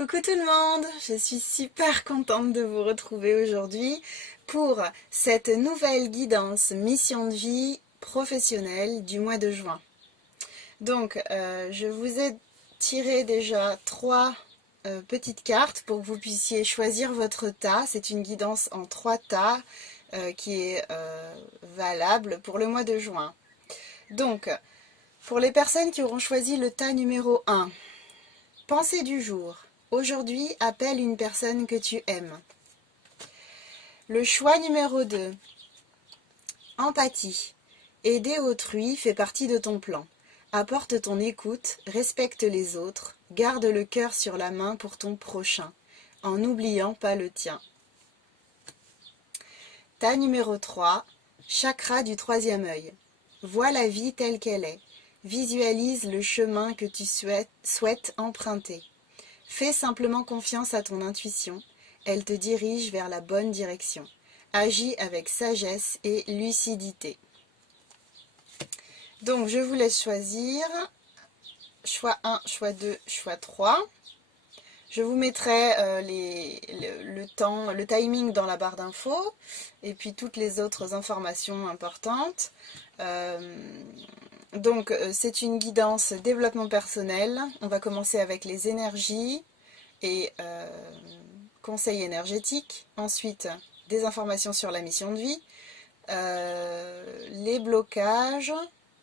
Coucou tout le monde, je suis super contente de vous retrouver aujourd'hui pour cette nouvelle guidance mission de vie professionnelle du mois de juin. Donc, je vous ai tiré déjà trois petites cartes pour que vous puissiez choisir votre tas. C'est une guidance en 3 tas qui est valable pour le mois de juin. Donc, pour les personnes qui auront choisi le tas numéro 1, pensée du jour. Aujourd'hui, appelle une personne que tu aimes. Le choix numéro 2. Empathie. Aider autrui fait partie de ton plan. Apporte ton écoute, respecte les autres, garde le cœur sur la main pour ton prochain, en n'oubliant pas le tien. Tas numéro 3. Chakra du 3e œil. Vois la vie telle qu'elle est. Visualise le chemin que tu souhaites emprunter. Fais simplement confiance à ton intuition, elle te dirige vers la bonne direction. Agis avec sagesse et lucidité. Donc je vous laisse choisir, choix 1, choix 2, choix 3. Je vous mettrai le timing dans la barre d'infos et puis toutes les autres informations importantes. Donc c'est une guidance développement personnel. On va commencer avec les énergies et conseils énergétiques. Ensuite, des informations sur la mission de vie, les blocages,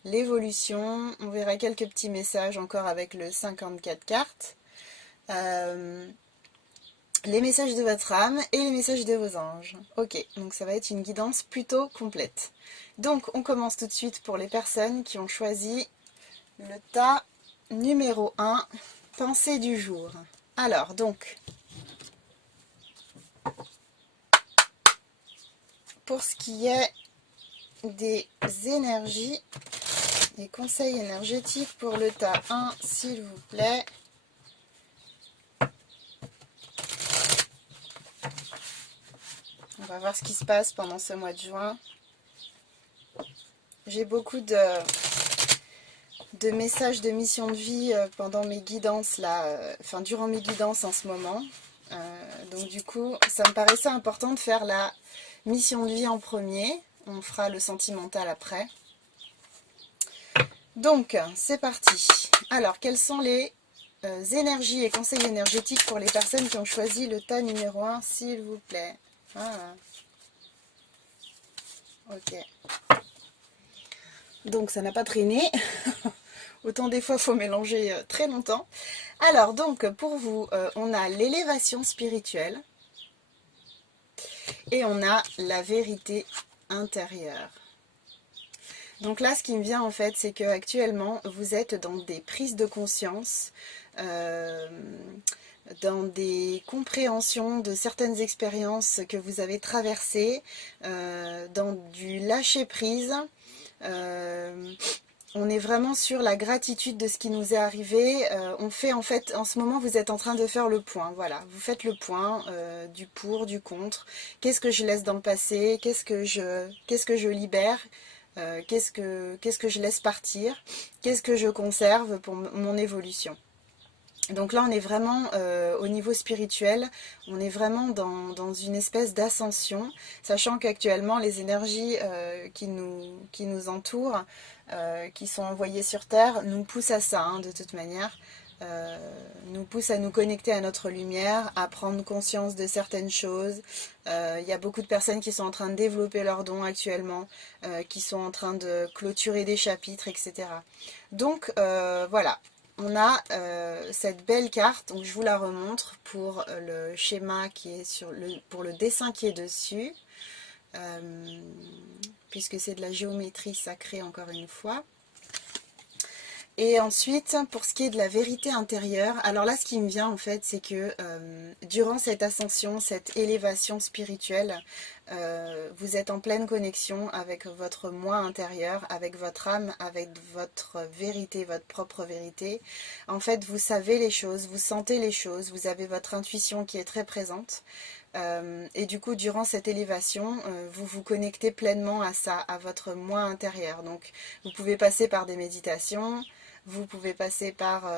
l'évolution. On verra quelques petits messages encore avec le 54 cartes. Les messages de votre âme et les messages de vos anges. Ok, donc ça va être une guidance plutôt complète. Donc on commence tout de suite pour les personnes qui ont choisi le tas numéro 1, pensée du jour. Alors donc, pour ce qui est des énergies, des conseils énergétiques pour le tas 1, s'il vous plaît. On va voir ce qui se passe pendant ce mois de juin. J'ai beaucoup de messages de mission de vie pendant mes guidances, durant mes guidances en ce moment. Donc du coup, ça me paraissait important de faire la mission de vie en premier. On fera le sentimental après. Donc, c'est parti. Alors, quelles sont les énergies et conseils énergétiques pour les personnes qui ont choisi le tas numéro 1, s'il vous plaît? Ok. Donc, ça n'a pas traîné. Autant des fois, il faut mélanger très longtemps. Alors, donc, pour vous, on a l'élévation spirituelle et on a la vérité intérieure. Donc là, ce qui me vient en fait, c'est qu'actuellement, vous êtes dans des prises de conscience, dans des compréhensions de certaines expériences que vous avez traversées, dans du lâcher-prise. On est vraiment sur la gratitude de ce qui nous est arrivé. On fait en fait, en ce moment, vous êtes en train de faire le point. Voilà, vous faites le point du pour, du contre. Qu'est-ce que je laisse dans le passé? Qu'est-ce que je libère? Qu'est-ce que je laisse partir? Qu'est-ce que je conserve pour mon évolution? Donc là, on est vraiment au niveau spirituel, on est vraiment dans une espèce d'ascension, sachant qu'actuellement, les énergies qui nous entourent, qui sont envoyées sur Terre, nous poussent à ça, de toute manière. Nous poussent à nous connecter à notre lumière, à prendre conscience de certaines choses. Il y a beaucoup de personnes qui sont en train de développer leurs dons actuellement, qui sont en train de clôturer des chapitres, etc. Donc voilà. On a cette belle carte, donc je vous la remontre pour le schéma qui est pour le dessin qui est dessus, puisque c'est de la géométrie sacrée encore une fois. Et ensuite, pour ce qui est de la vérité intérieure, alors là, ce qui me vient en fait, c'est que durant cette ascension, cette élévation spirituelle, vous êtes en pleine connexion avec votre moi intérieur, avec votre âme, avec votre vérité, votre propre vérité. En fait, vous savez les choses, vous sentez les choses, vous avez votre intuition qui est très présente. Et du coup, durant cette élévation, vous vous connectez pleinement à ça, à votre moi intérieur. Donc, vous pouvez passer par des méditations, vous pouvez passer par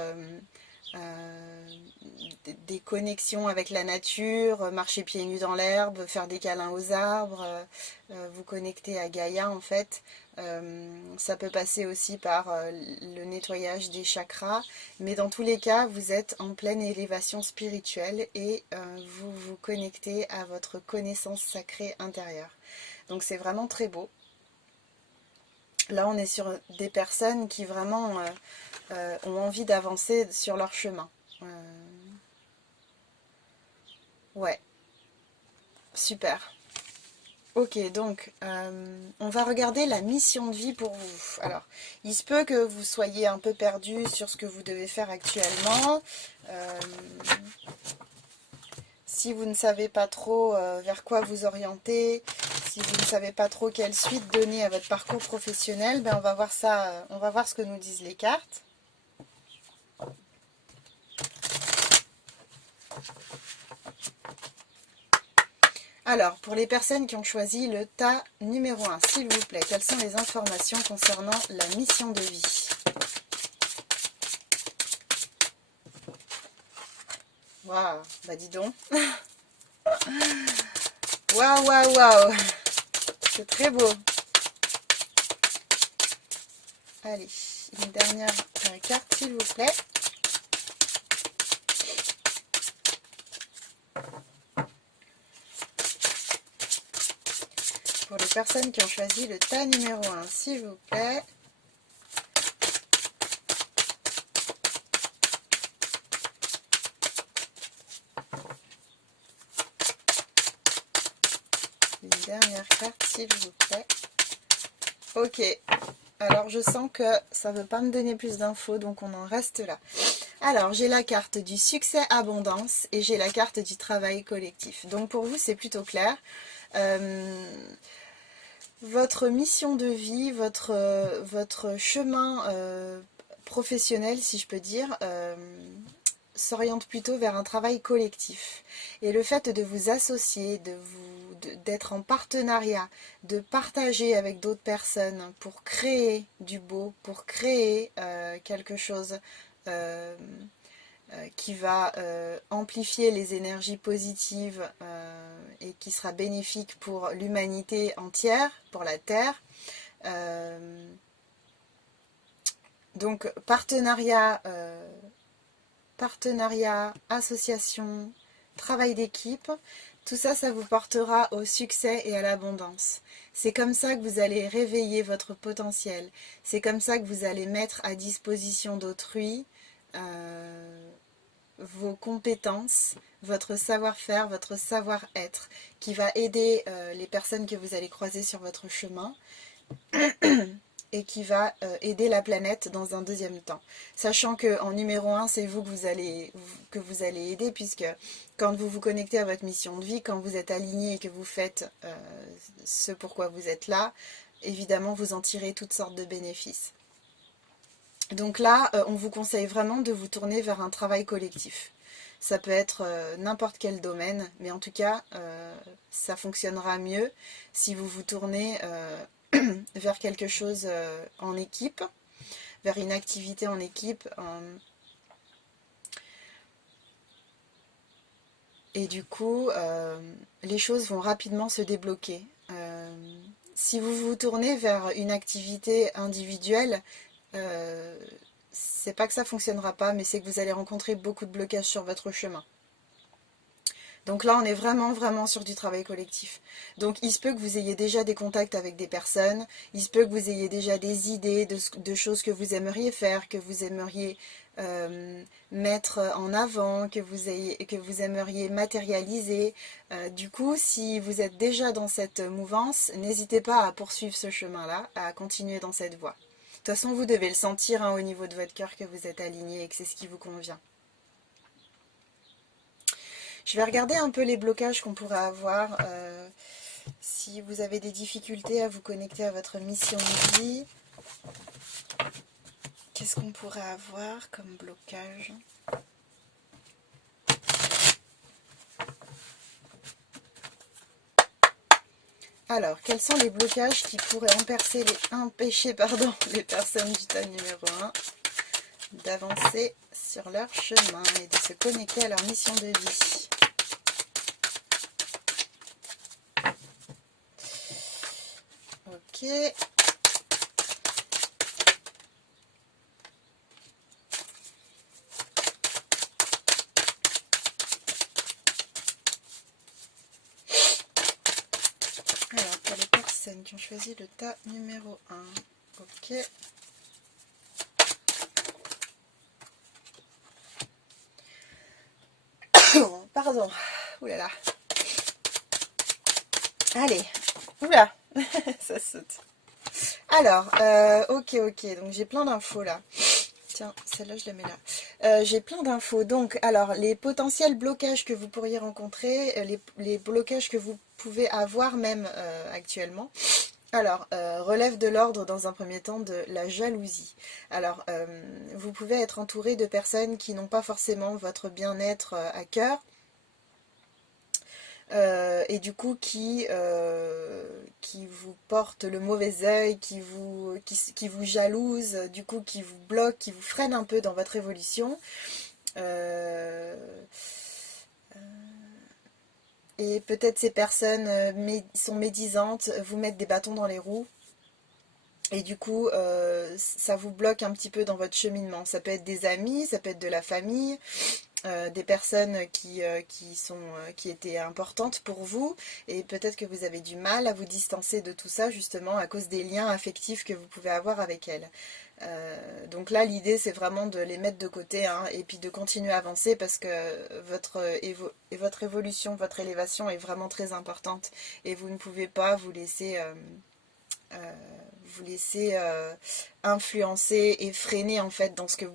des connexions avec la nature, marcher pieds nus dans l'herbe, faire des câlins aux arbres, vous connecter à Gaïa en fait. Ça peut passer aussi par le nettoyage des chakras, mais dans tous les cas, vous êtes en pleine élévation spirituelle et vous vous connectez à votre connaissance sacrée intérieure. Donc c'est vraiment très beau. Là, on est sur des personnes qui vraiment ont envie d'avancer sur leur chemin. Ouais, super. Ok, donc on va regarder la mission de vie pour vous. Alors, il se peut que vous soyez un peu perdu sur ce que vous devez faire actuellement. Euh, si vous ne savez pas trop vers quoi vous orienter, si vous ne savez pas trop quelle suite donner à votre parcours professionnel, ben on va voir ça, on va voir ce que nous disent les cartes. Alors, pour les personnes qui ont choisi le tas numéro 1, s'il vous plaît, quelles sont les informations concernant la mission de vie? Waouh, bah dis donc. Waouh, waouh, waouh. C'est très beau. Allez, une dernière carte, s'il vous plaît. Pour les personnes qui ont choisi le tas numéro 1, s'il vous plaît. Une dernière carte, s'il vous plaît. Ok. Alors, je sens que ça ne veut pas me donner plus d'infos, donc on en reste là. Alors, j'ai la carte du succès abondance et j'ai la carte du travail collectif. Donc, pour vous, c'est plutôt clair. Votre mission de vie, votre chemin professionnel, si je peux dire, s'oriente plutôt vers un travail collectif. Et le fait de vous associer, d'être en partenariat, de partager avec d'autres personnes pour créer du beau, pour créer quelque chose qui va amplifier les énergies positives et qui sera bénéfique pour l'humanité entière, pour la Terre. Donc partenariat, association, travail d'équipe, tout ça, ça vous portera au succès et à l'abondance. C'est comme ça que vous allez réveiller votre potentiel. C'est comme ça que vous allez mettre à disposition d'autrui vos compétences, votre savoir-faire, votre savoir-être, qui va aider les personnes que vous allez croiser sur votre chemin et qui va aider la planète dans un deuxième temps. Sachant qu'en numéro 1, c'est vous que vous allez aider, puisque quand vous vous connectez à votre mission de vie, quand vous êtes aligné et que vous faites ce pourquoi vous êtes là, évidemment, vous en tirez toutes sortes de bénéfices. Donc là, on vous conseille vraiment de vous tourner vers un travail collectif. Ça peut être n'importe quel domaine, mais en tout cas, ça fonctionnera mieux si vous vous tournez vers quelque chose en équipe, vers une activité en équipe. Et du coup, les choses vont rapidement se débloquer. Si vous vous tournez vers une activité individuelle, c'est pas que ça fonctionnera pas, mais c'est que vous allez rencontrer beaucoup de blocages sur votre chemin. Donc là, on est vraiment sur du travail collectif. Donc il se peut que vous ayez déjà des contacts avec des personnes, il se peut que vous ayez déjà des idées de choses que vous aimeriez faire, que vous aimeriez mettre en avant, que vous aimeriez matérialiser. Du coup, si vous êtes déjà dans cette mouvance, n'hésitez pas à poursuivre ce chemin-là, à continuer dans cette voie. De toute façon, vous devez le sentir au niveau de votre cœur que vous êtes aligné et que c'est ce qui vous convient. Je vais regarder un peu les blocages qu'on pourrait avoir si vous avez des difficultés à vous connecter à votre mission de vie. Qu'est-ce qu'on pourrait avoir comme blocage ? Alors, quels sont les blocages qui pourraient empêcher les personnes du tas numéro 1 ? d'avancer sur leur chemin et de se connecter à leur mission de vie. Ok. Alors, pour les personnes qui ont choisi le tas numéro 1, ok. Pardon. Oulala. Allez. Oula. Ça saute. Alors, ok, donc j'ai plein d'infos là. Tiens, celle-là, je la mets là. J'ai plein d'infos. Donc, alors, les potentiels blocages que vous pourriez rencontrer, les blocages que vous pouvez avoir même actuellement. Alors, relève de l'ordre dans un premier temps de la jalousie. Alors, vous pouvez être entouré de personnes qui n'ont pas forcément votre bien-être à cœur. Et du coup qui vous porte le mauvais œil, qui vous jalouse, du coup qui vous bloque, qui vous freine un peu dans votre évolution. Euh, et peut-être ces personnes sont médisantes, vous mettent des bâtons dans les roues. Et du coup, ça vous bloque un petit peu dans votre cheminement. Ça peut être des amis, ça peut être de la famille, des personnes qui étaient importantes pour vous, et peut-être que vous avez du mal à vous distancer de tout ça justement à cause des liens affectifs que vous pouvez avoir avec elles. Donc là l'idée c'est vraiment de les mettre de côté, hein, et puis de continuer à avancer parce que votre évolution, votre élévation est vraiment très importante et vous ne pouvez pas vous laisser influencer et freiner en fait dans ce que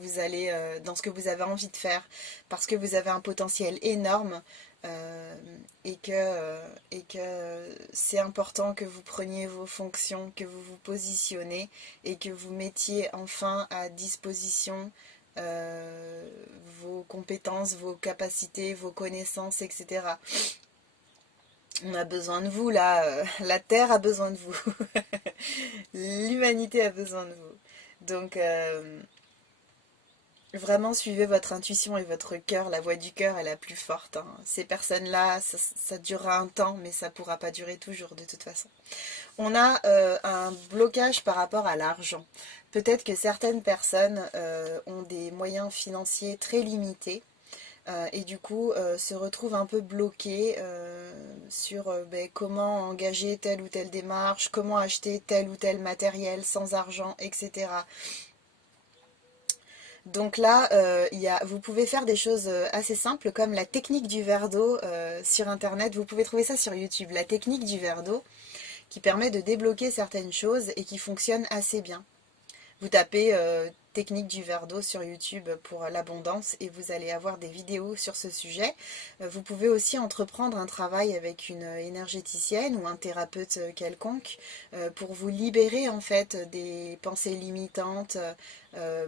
dans ce que vous avez envie de faire, parce que vous avez un potentiel énorme, et que c'est important que vous preniez vos fonctions, que vous vous positionnez et que vous mettiez enfin à disposition vos compétences, vos capacités, vos connaissances, etc. On a besoin de vous là, la Terre a besoin de vous. L'humanité a besoin de vous. Donc, vraiment suivez votre intuition et votre cœur. La voix du cœur est la plus forte, hein. Ces personnes-là, ça durera un temps, mais ça ne pourra pas durer toujours de toute façon. On a un blocage par rapport à l'argent. Peut-être que certaines personnes ont des moyens financiers très limités. Et du coup se retrouvent un peu bloqués sur comment engager telle ou telle démarche, comment acheter tel ou tel matériel sans argent, etc. Donc là, vous pouvez faire des choses assez simples comme la technique du verre d'eau sur internet. Vous pouvez trouver ça sur YouTube, la technique du verre d'eau qui permet de débloquer certaines choses et qui fonctionne assez bien. Vous tapez technique du verre d'eau sur YouTube pour l'abondance et vous allez avoir des vidéos sur ce sujet. Vous pouvez aussi entreprendre un travail avec une énergéticienne ou un thérapeute quelconque pour vous libérer en fait des pensées limitantes, euh,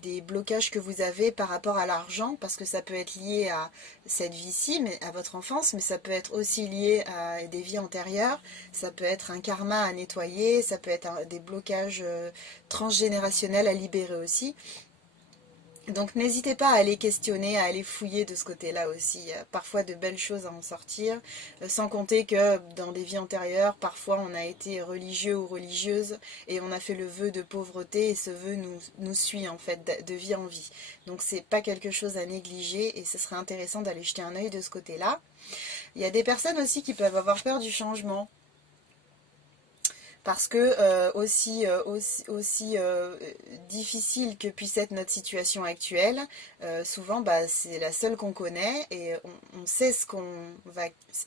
des blocages que vous avez par rapport à l'argent, parce que ça peut être lié à cette vie-ci, mais à votre enfance, mais ça peut être aussi lié à des vies antérieures, ça peut être un karma à nettoyer, ça peut être des blocages transgénérationnels à libérer aussi. Donc n'hésitez pas à aller questionner, à aller fouiller de ce côté-là aussi. Il y a parfois de belles choses à en sortir, sans compter que dans des vies antérieures, parfois on a été religieux ou religieuse et on a fait le vœu de pauvreté et ce vœu nous suit en fait de vie en vie. Donc c'est pas quelque chose à négliger et ce serait intéressant d'aller jeter un œil de ce côté-là. Il y a des personnes aussi qui peuvent avoir peur du changement. Parce que aussi difficile que puisse être notre situation actuelle, souvent c'est la seule qu'on connaît et on sait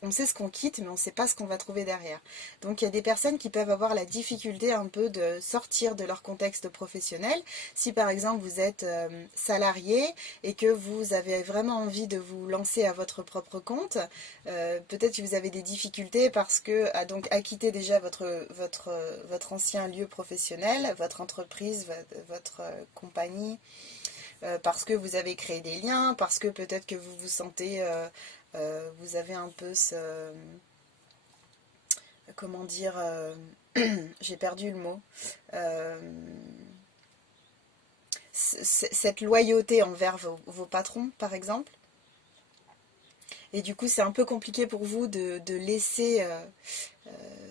on sait ce qu'on quitte, mais on ne sait pas ce qu'on va trouver derrière. Donc il y a des personnes qui peuvent avoir la difficulté un peu de sortir de leur contexte professionnel. Si par exemple vous êtes salarié et que vous avez vraiment envie de vous lancer à votre propre compte, peut-être que vous avez des difficultés parce que donc à quitter déjà votre ancien lieu professionnel, votre entreprise, votre compagnie, parce que vous avez créé des liens, parce que peut-être que vous vous sentez, vous avez un peu comment dire, j'ai perdu le mot, cette loyauté envers vos patrons, par exemple. Et du coup, c'est un peu compliqué pour vous de laisser,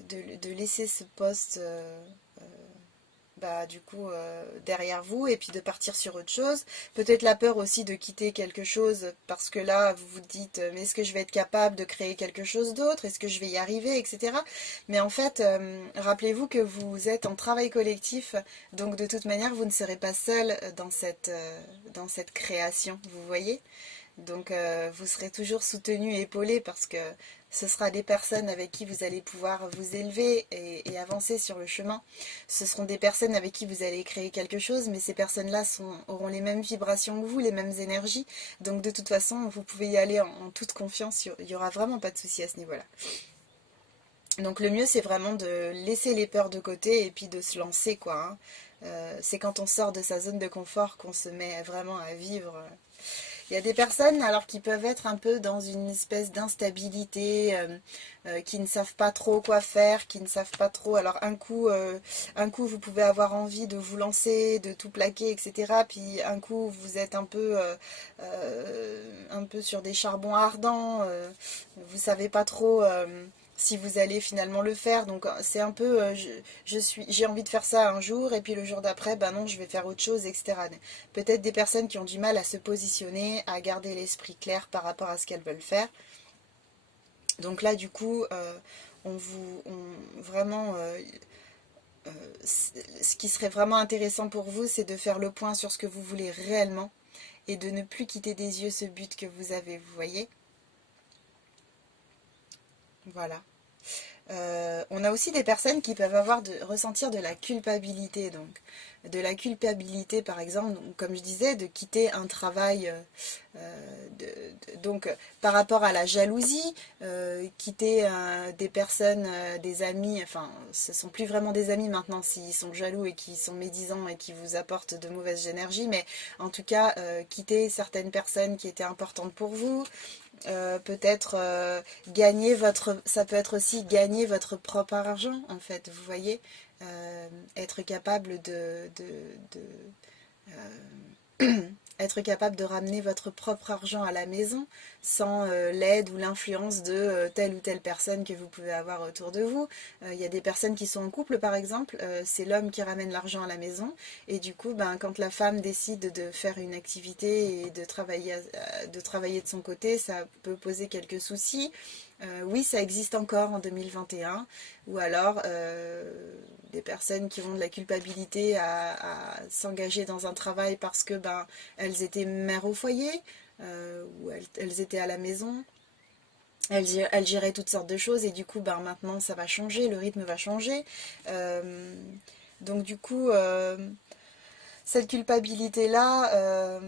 de laisser ce poste bah, du coup derrière vous et puis de partir sur autre chose. Peut-être la peur aussi de quitter quelque chose parce que là vous vous dites mais est-ce que je vais être capable de créer quelque chose d'autre? Est-ce que je vais y arriver? Etc. Mais en fait, rappelez-vous que vous êtes en travail collectif, donc de toute manière vous ne serez pas seul dans cette création, vous voyez? Donc vous serez toujours soutenu et épaulé parce que ce sera des personnes avec qui vous allez pouvoir vous élever et avancer sur le chemin. Ce seront des personnes avec qui vous allez créer quelque chose, mais ces personnes-là auront les mêmes vibrations que vous, les mêmes énergies. Donc de toute façon, vous pouvez y aller en toute confiance, il n'y aura vraiment pas de souci à ce niveau-là. Donc le mieux, c'est vraiment de laisser les peurs de côté et puis de se lancer, quoi. Hein. C'est quand on sort de sa zone de confort qu'on se met vraiment à vivre. Il y a des personnes alors qui peuvent être un peu dans une espèce d'instabilité, qui ne savent pas trop quoi faire, qui ne savent pas trop. Alors un coup vous pouvez avoir envie de vous lancer, de tout plaquer, etc. Puis un coup vous êtes un peu sur des charbons ardents. Vous savez pas trop. Si vous allez finalement le faire, donc c'est un peu j'ai envie de faire ça un jour et puis le jour d'après ben non je vais faire autre chose, etc. Peut-être des personnes qui ont du mal à se positionner, à garder l'esprit clair par rapport à ce qu'elles veulent faire. Donc là du coup vraiment ce qui serait vraiment intéressant pour vous, c'est de faire le point sur ce que vous voulez réellement et de ne plus quitter des yeux ce but que vous avez, vous voyez. Voilà. On a aussi des personnes qui peuvent ressentir de la culpabilité, donc de la culpabilité par exemple, donc, comme je disais, de quitter un travail, donc par rapport à la jalousie, quitter des personnes, des amis, enfin ce sont plus vraiment des amis maintenant s'ils sont jaloux et qui sont médisants et qui vous apportent de mauvaises énergies, mais en tout cas quitter certaines personnes qui étaient importantes pour vous. Peut-être ça peut être aussi gagner votre propre argent en fait, vous voyez, être capable être capable de ramener votre propre argent à la maison sans l'aide ou l'influence de telle ou telle personne que vous pouvez avoir autour de vous. Il y a des personnes qui sont en couple par exemple, c'est l'homme qui ramène l'argent à la maison et du coup ben, quand la femme décide de faire une activité et de travailler de son côté, ça peut poser quelques soucis. Oui, ça existe encore en 2021. Ou alors des personnes qui ont de la culpabilité à s'engager dans un travail parce que ben elles étaient mères au foyer, ou elles étaient à la maison. Elles géraient toutes sortes de choses et du coup ben maintenant ça va changer, le rythme va changer. Euh, donc du coup cette culpabilité là,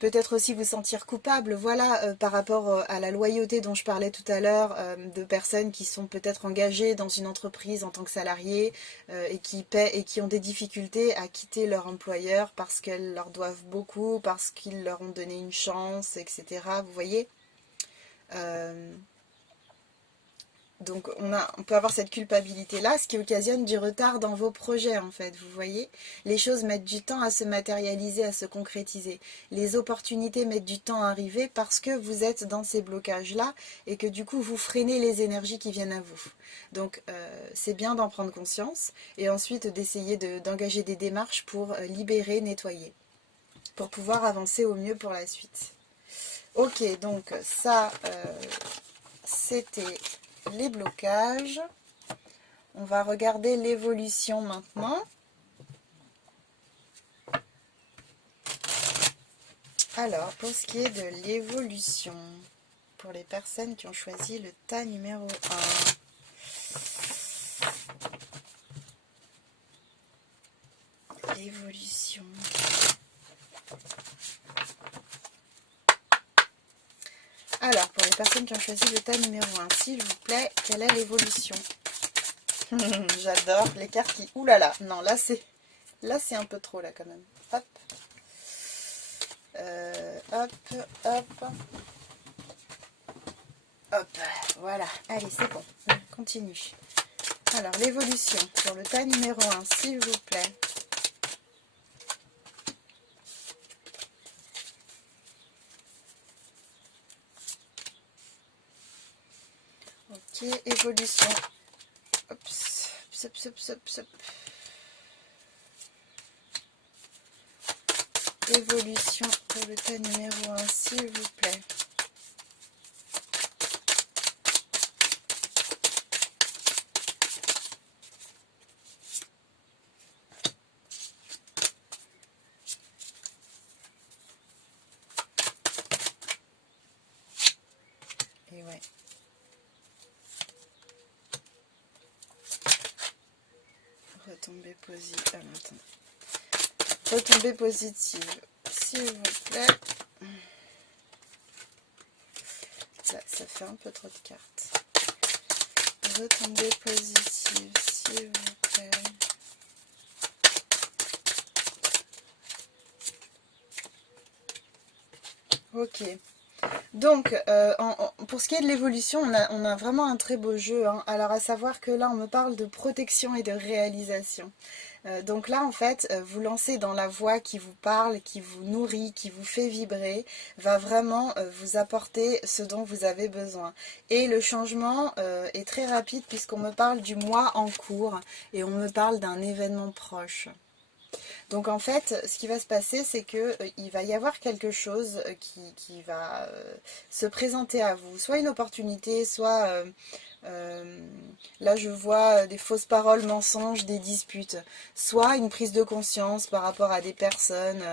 peut-être aussi vous sentir coupable, voilà, par rapport à la loyauté dont je parlais tout à l'heure, de personnes qui sont peut-être engagées dans une entreprise en tant que salariés et qui paient et qui ont des difficultés à quitter leur employeur parce qu'elles leur doivent beaucoup, parce qu'ils leur ont donné une chance, etc. Vous voyez. Euh, donc on peut avoir cette culpabilité-là, ce qui occasionne du retard dans vos projets en fait, vous voyez. Les choses mettent du temps à se matérialiser, à se concrétiser. Les opportunités mettent du temps à arriver parce que vous êtes dans ces blocages-là et que du coup vous freinez les énergies qui viennent à vous. Donc c'est bien d'en prendre conscience et ensuite d'essayer d'engager des démarches pour libérer, nettoyer, pour pouvoir avancer au mieux pour la suite. Ok, donc ça c'était les blocages. On va regarder l'évolution maintenant. Alors, pour ce qui est de l'évolution, pour les personnes qui ont choisi le tas numéro 1. L'évolution. Alors, pour les personnes qui ont choisi le tas numéro 1, s'il vous plaît, quelle est l'évolution? J'adore les cartes qui... Ouh là là, non, là c'est un peu trop là quand même. Hop. Hop, hop. Hop, voilà. Allez, c'est bon. On continue. Alors, l'évolution pour le tas numéro 1, s'il vous plaît. Ok, évolution. Ops, hop, hop, hop, hop. Évolution pour le tas numéro 1, s'il vous plaît. Et ouais. Retombée positive. Ah non, attendez. Retombée positive, s'il vous plaît. Ça fait un peu trop de cartes. Retombée positive, s'il vous plaît. Ok. Donc, pour ce qui est de l'évolution, on a vraiment un très beau jeu, hein. Alors, à savoir que là, on me parle de protection et de réalisation. Donc là, en fait, vous lancez dans la voie qui vous parle, qui vous nourrit, qui vous fait vibrer, va vraiment vous apporter ce dont vous avez besoin. Et le changement est très rapide puisqu'on me parle du mois en cours et on me parle d'un événement proche. Donc en fait, ce qui va se passer, c'est que il va y avoir quelque chose qui va se présenter à vous. Soit une opportunité, soit là je vois des fausses paroles, mensonges, des disputes. Soit une prise de conscience par rapport à des personnes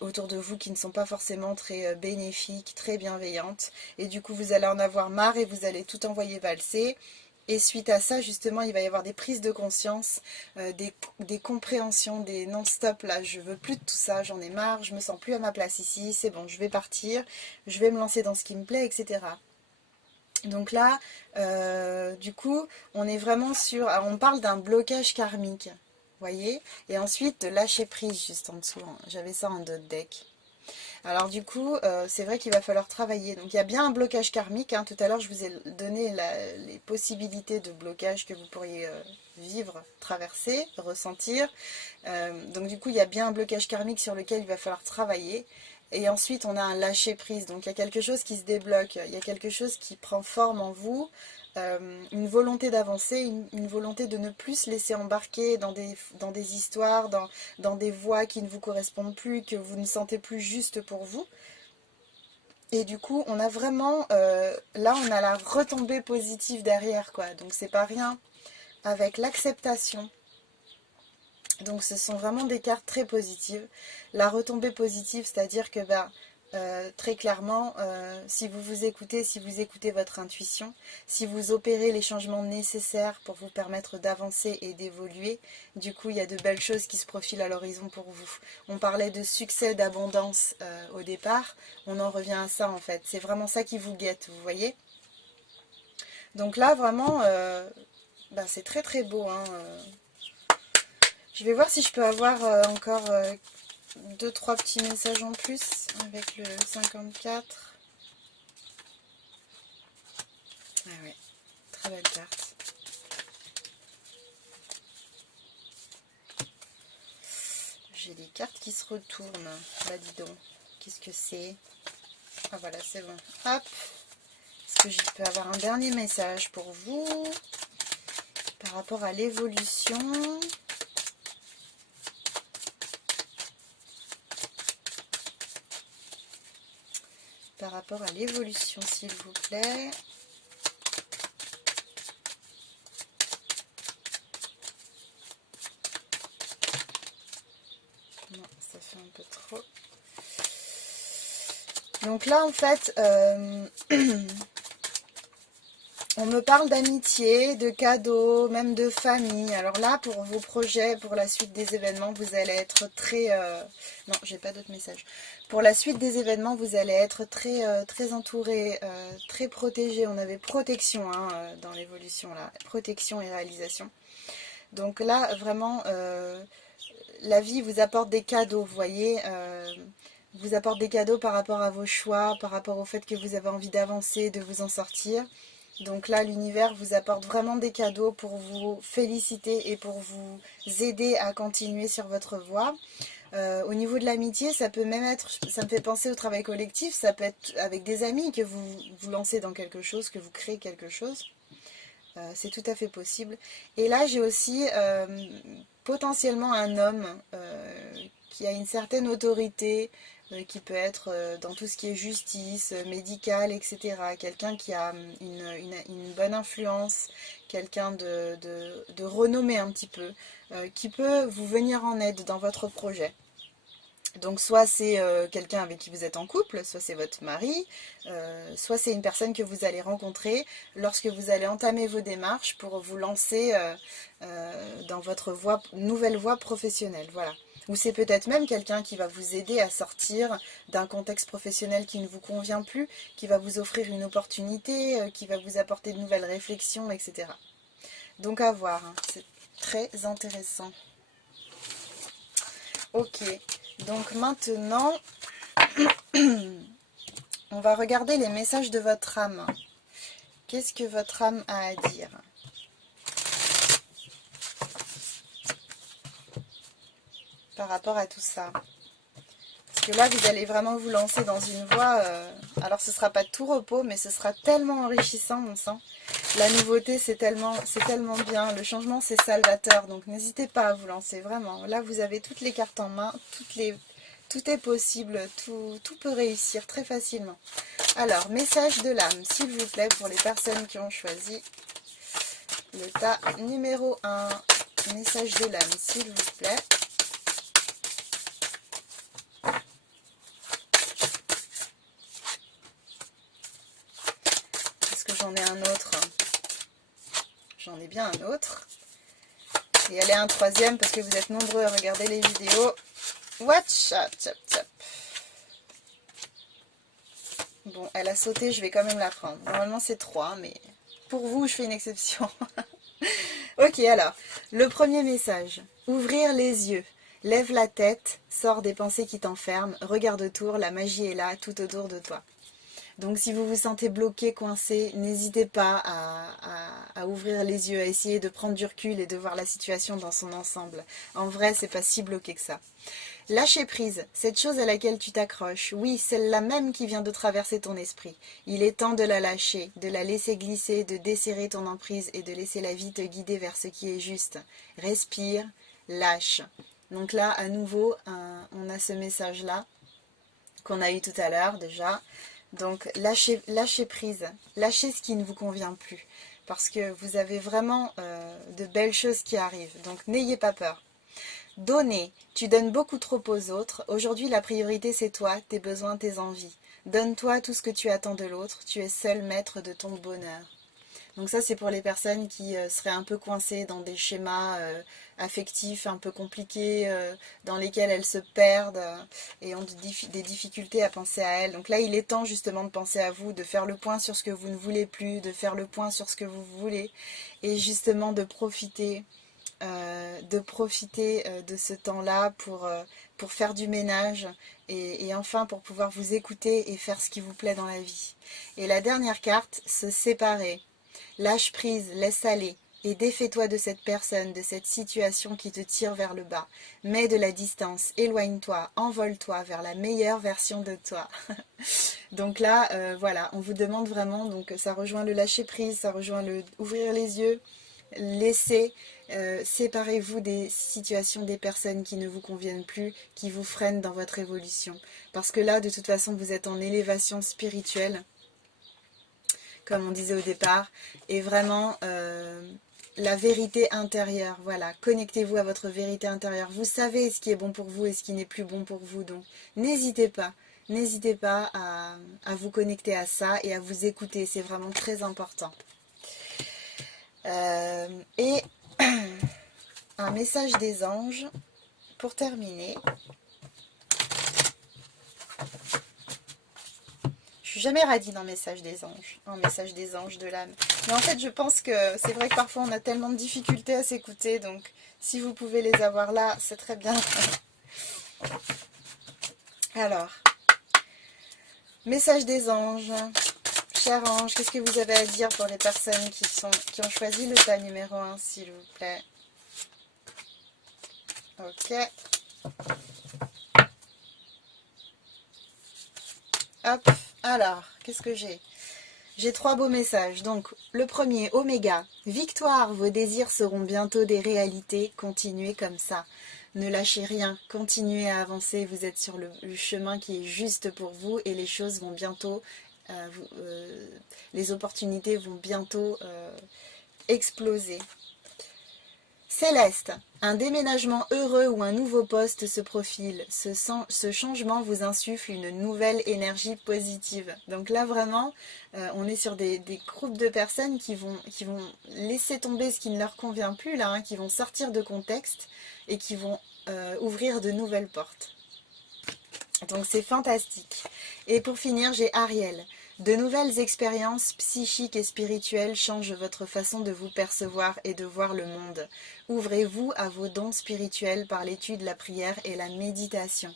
autour de vous qui ne sont pas forcément très bénéfiques, très bienveillantes. Et du coup, vous allez en avoir marre et vous allez tout envoyer valser. Et suite à ça, justement, il va y avoir des prises de conscience, des compréhensions, des non-stop, là, je veux plus de tout ça, j'en ai marre, je me sens plus à ma place ici, c'est bon, je vais partir, je vais me lancer dans ce qui me plaît, etc. Donc là, du coup, on est vraiment sur, alors on parle d'un blocage karmique, voyez, et ensuite de lâcher prise juste en dessous, hein. J'avais ça en dot deck. Alors du coup, c'est vrai qu'il va falloir travailler. Donc il y a bien un blocage karmique, hein. Tout à l'heure, je vous ai donné les possibilités de blocage que vous pourriez vivre, traverser, ressentir. Donc du coup, il y a bien un blocage karmique sur lequel il va falloir travailler. Et ensuite, on a un lâcher-prise. Donc il y a quelque chose qui se débloque, il y a quelque chose qui prend forme en vous. Une volonté d'avancer, une volonté de ne plus se laisser embarquer dans des histoires, dans des voies qui ne vous correspondent plus, que vous ne sentez plus juste pour vous. Et du coup, on a vraiment, là on a la retombée positive derrière, quoi. Donc c'est pas rien, avec l'acceptation. Donc ce sont vraiment des cartes très positives. La retombée positive, c'est-à-dire que très clairement, si vous vous écoutez, si vous écoutez votre intuition, si vous opérez les changements nécessaires pour vous permettre d'avancer et d'évoluer, du coup il y a de belles choses qui se profilent à l'horizon pour vous. On parlait de succès, d'abondance au départ, on en revient à ça en fait. C'est vraiment ça qui vous guette, vous voyez. Donc là vraiment, c'est très très beau, hein. Je vais voir si je peux avoir encore 2-3 petits messages en plus avec le 54. Ah ouais, très belle carte. J'ai des cartes qui se retournent. Bah dis donc, qu'est-ce que c'est? Ah voilà, c'est bon. Hop. Est-ce que je peux avoir un dernier message pour vous par rapport à l'évolution? Par rapport à l'évolution, s'il vous plaît. Non, ça fait un peu trop. Donc là, en fait, on me parle d'amitié, de cadeaux, même de famille. Alors là, pour vos projets, pour la suite des événements, vous allez être très... Non, j'ai pas d'autres messages. Pour la suite des événements, vous allez être très, très entouré, très protégé. On avait protection, hein, dans l'évolution, là. Protection et réalisation. Donc là, vraiment, la vie vous apporte des cadeaux, vous voyez. Vous apporte des cadeaux par rapport à vos choix, par rapport au fait que vous avez envie d'avancer, de vous en sortir. Donc là, l'univers vous apporte vraiment des cadeaux pour vous féliciter et pour vous aider à continuer sur votre voie. Au niveau de l'amitié, ça peut même être, ça me fait penser au travail collectif, ça peut être avec des amis que vous vous lancez dans quelque chose, que vous créez quelque chose. c'est tout à fait possible. Et là, j'ai aussi potentiellement un homme qui a une certaine autorité, qui peut être dans tout ce qui est justice, médical, etc. Quelqu'un qui a une bonne influence, quelqu'un de renommé un petit peu, qui peut vous venir en aide dans votre projet. Donc soit c'est quelqu'un avec qui vous êtes en couple, soit c'est votre mari, soit c'est une personne que vous allez rencontrer lorsque vous allez entamer vos démarches pour vous lancer dans votre nouvelle voie professionnelle. Voilà. Ou c'est peut-être même quelqu'un qui va vous aider à sortir d'un contexte professionnel qui ne vous convient plus, qui va vous offrir une opportunité, qui va vous apporter de nouvelles réflexions, etc. Donc à voir, hein. C'est très intéressant. Ok, donc maintenant, on va regarder les messages de votre âme. Qu'est-ce que votre âme a à dire par rapport à tout ça? Parce que là, vous allez vraiment vous lancer dans une voie, alors ce ne sera pas tout repos, mais ce sera tellement enrichissant, on sent. La nouveauté, c'est tellement bien. Le changement, c'est salvateur. Donc n'hésitez pas à vous lancer, vraiment. Là, vous avez toutes les cartes en main, tout est possible, tout peut réussir très facilement. Alors, message de l'âme, s'il vous plaît, pour les personnes qui ont choisi le tas numéro 1. Message de l'âme, s'il vous plaît. Est-ce que j'en ai un autre? J'en ai bien un autre. Et allez un troisième parce que vous êtes nombreux à regarder les vidéos. Watch out, tchap, tchap. Bon, elle a sauté, je vais quand même la prendre. Normalement, c'est 3, mais pour vous, je fais une exception. Ok, alors, le premier message. Ouvrir les yeux. Lève la tête, sors des pensées qui t'enferment, regarde autour, la magie est là, tout autour de toi. Donc si vous vous sentez bloqué, coincé, n'hésitez pas à ouvrir les yeux, à essayer de prendre du recul et de voir la situation dans son ensemble. En vrai, c'est pas si bloqué que ça. Lâcher prise, cette chose à laquelle tu t'accroches, oui, celle-là même qui vient de traverser ton esprit. Il est temps de la lâcher, de la laisser glisser, de desserrer ton emprise et de laisser la vie te guider vers ce qui est juste. Respire, lâche. Donc là, à nouveau, on a ce message-là qu'on a eu tout à l'heure déjà. Donc lâchez prise, lâchez ce qui ne vous convient plus. Parce que vous avez vraiment de belles choses qui arrivent. Donc n'ayez pas peur. Donner. Tu donnes beaucoup trop aux autres. Aujourd'hui, la priorité, c'est toi, tes besoins, tes envies. Donne-toi tout ce que tu attends de l'autre. Tu es seul maître de ton bonheur. Donc ça, c'est pour les personnes qui seraient un peu coincées dans des schémas affectifs un peu compliqués, dans lesquels elles se perdent et ont des difficultés à penser à elles. Donc là, il est temps justement de penser à vous, de faire le point sur ce que vous ne voulez plus, de faire le point sur ce que vous voulez et justement de profiter de ce temps-là pour faire du ménage et enfin pour pouvoir vous écouter et faire ce qui vous plaît dans la vie. Et la dernière carte, se séparer. Lâche prise, laisse aller et défais-toi de cette personne, de cette situation qui te tire vers le bas. Mets de la distance, éloigne-toi, envole-toi vers la meilleure version de toi. Donc là, voilà, on vous demande vraiment, donc ça rejoint le lâcher prise, ça rejoint le ouvrir les yeux, laisser, séparez-vous des situations, des personnes qui ne vous conviennent plus, qui vous freinent dans votre évolution. Parce que là, de toute façon, vous êtes en élévation spirituelle, comme on disait au départ, et vraiment la vérité intérieure, voilà, connectez-vous à votre vérité intérieure, vous savez ce qui est bon pour vous et ce qui n'est plus bon pour vous, donc n'hésitez pas à vous connecter à ça et à vous écouter, c'est vraiment très important. Et un message des anges, pour terminer. Je suis jamais radine en message des anges de l'âme. Mais en fait, je pense que c'est vrai que parfois on a tellement de difficultés à s'écouter, donc si vous pouvez les avoir là, c'est très bien. Alors, message des anges. Cher ange, qu'est-ce que vous avez à dire pour les personnes qui ont choisi le tas numéro 1, s'il vous plaît? Ok. Hop, alors, qu'est-ce que j'ai? J'ai 3 beaux messages. Donc, le premier, Oméga. Victoire, vos désirs seront bientôt des réalités. Continuez comme ça. Ne lâchez rien. Continuez à avancer. Vous êtes sur le chemin qui est juste pour vous et les choses vont bientôt, les opportunités vont bientôt exploser. Céleste, un déménagement heureux ou un nouveau poste se profile. Ce changement vous insuffle une nouvelle énergie positive. Donc là vraiment, on est sur des groupes de personnes qui vont laisser tomber ce qui ne leur convient plus, là, hein, qui vont sortir de contexte et qui vont ouvrir de nouvelles portes. Donc c'est fantastique. Et pour finir, j'ai Ariel. De nouvelles expériences psychiques et spirituelles changent votre façon de vous percevoir et de voir le monde. Ouvrez-vous à vos dons spirituels par l'étude, la prière et la méditation.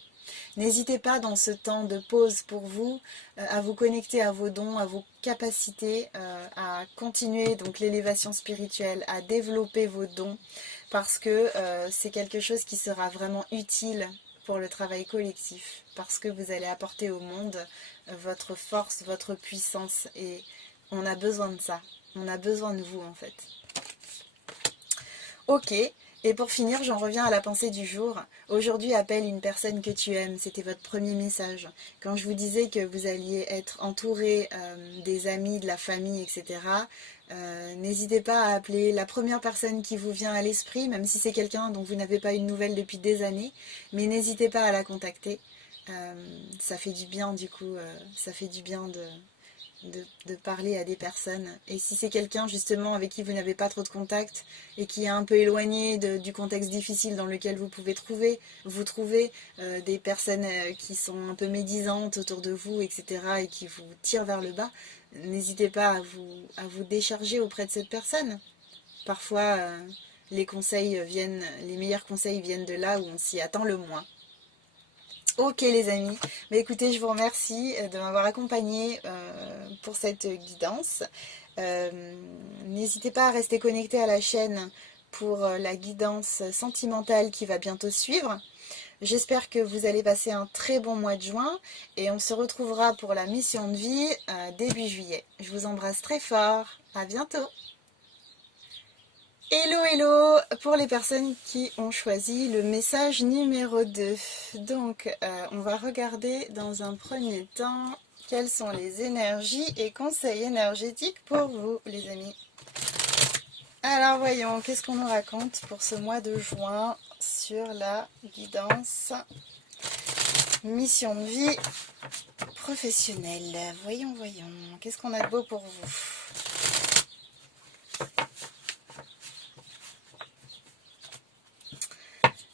N'hésitez pas dans ce temps de pause pour vous à vous connecter à vos dons, à vos capacités, à continuer donc l'élévation spirituelle, à développer vos dons parce que c'est quelque chose qui sera vraiment utile pour le travail collectif parce que vous allez apporter au monde votre force, votre puissance et on a besoin de ça. On a besoin de vous en fait. Ok, et pour finir, j'en reviens à la pensée du jour. Aujourd'hui, appelle une personne que tu aimes. C'était votre premier message. Quand je vous disais que vous alliez être entouré des amis, de la famille, etc., n'hésitez pas à appeler la première personne qui vous vient à l'esprit, même si c'est quelqu'un dont vous n'avez pas une nouvelle depuis des années, mais n'hésitez pas à la contacter. Ça fait du bien du coup, ça fait du bien de parler à des personnes. Et si c'est quelqu'un justement avec qui vous n'avez pas trop de contact et qui est un peu éloigné du contexte difficile dans lequel vous pouvez vous trouver des personnes qui sont un peu médisantes autour de vous, etc. et qui vous tirent vers le bas, n'hésitez pas à vous décharger auprès de cette personne. Parfois, les meilleurs conseils viennent de là où on s'y attend le moins. Ok les amis, bah écoutez, je vous remercie de m'avoir accompagné pour cette guidance. N'hésitez pas à rester connecté à la chaîne pour la guidance sentimentale qui va bientôt suivre. J'espère que vous allez passer un très bon mois de juin et on se retrouvera pour la mission de vie début juillet. Je vous embrasse très fort, à bientôt. Hello hello pour les personnes qui ont choisi le message numéro 2. Donc on va regarder dans un premier temps quelles sont les énergies et conseils énergétiques pour vous les amis. Alors voyons, qu'est-ce qu'on nous raconte pour ce mois de juin sur la guidance mission de vie professionnelle. Voyons, qu'est-ce qu'on a de beau pour vous?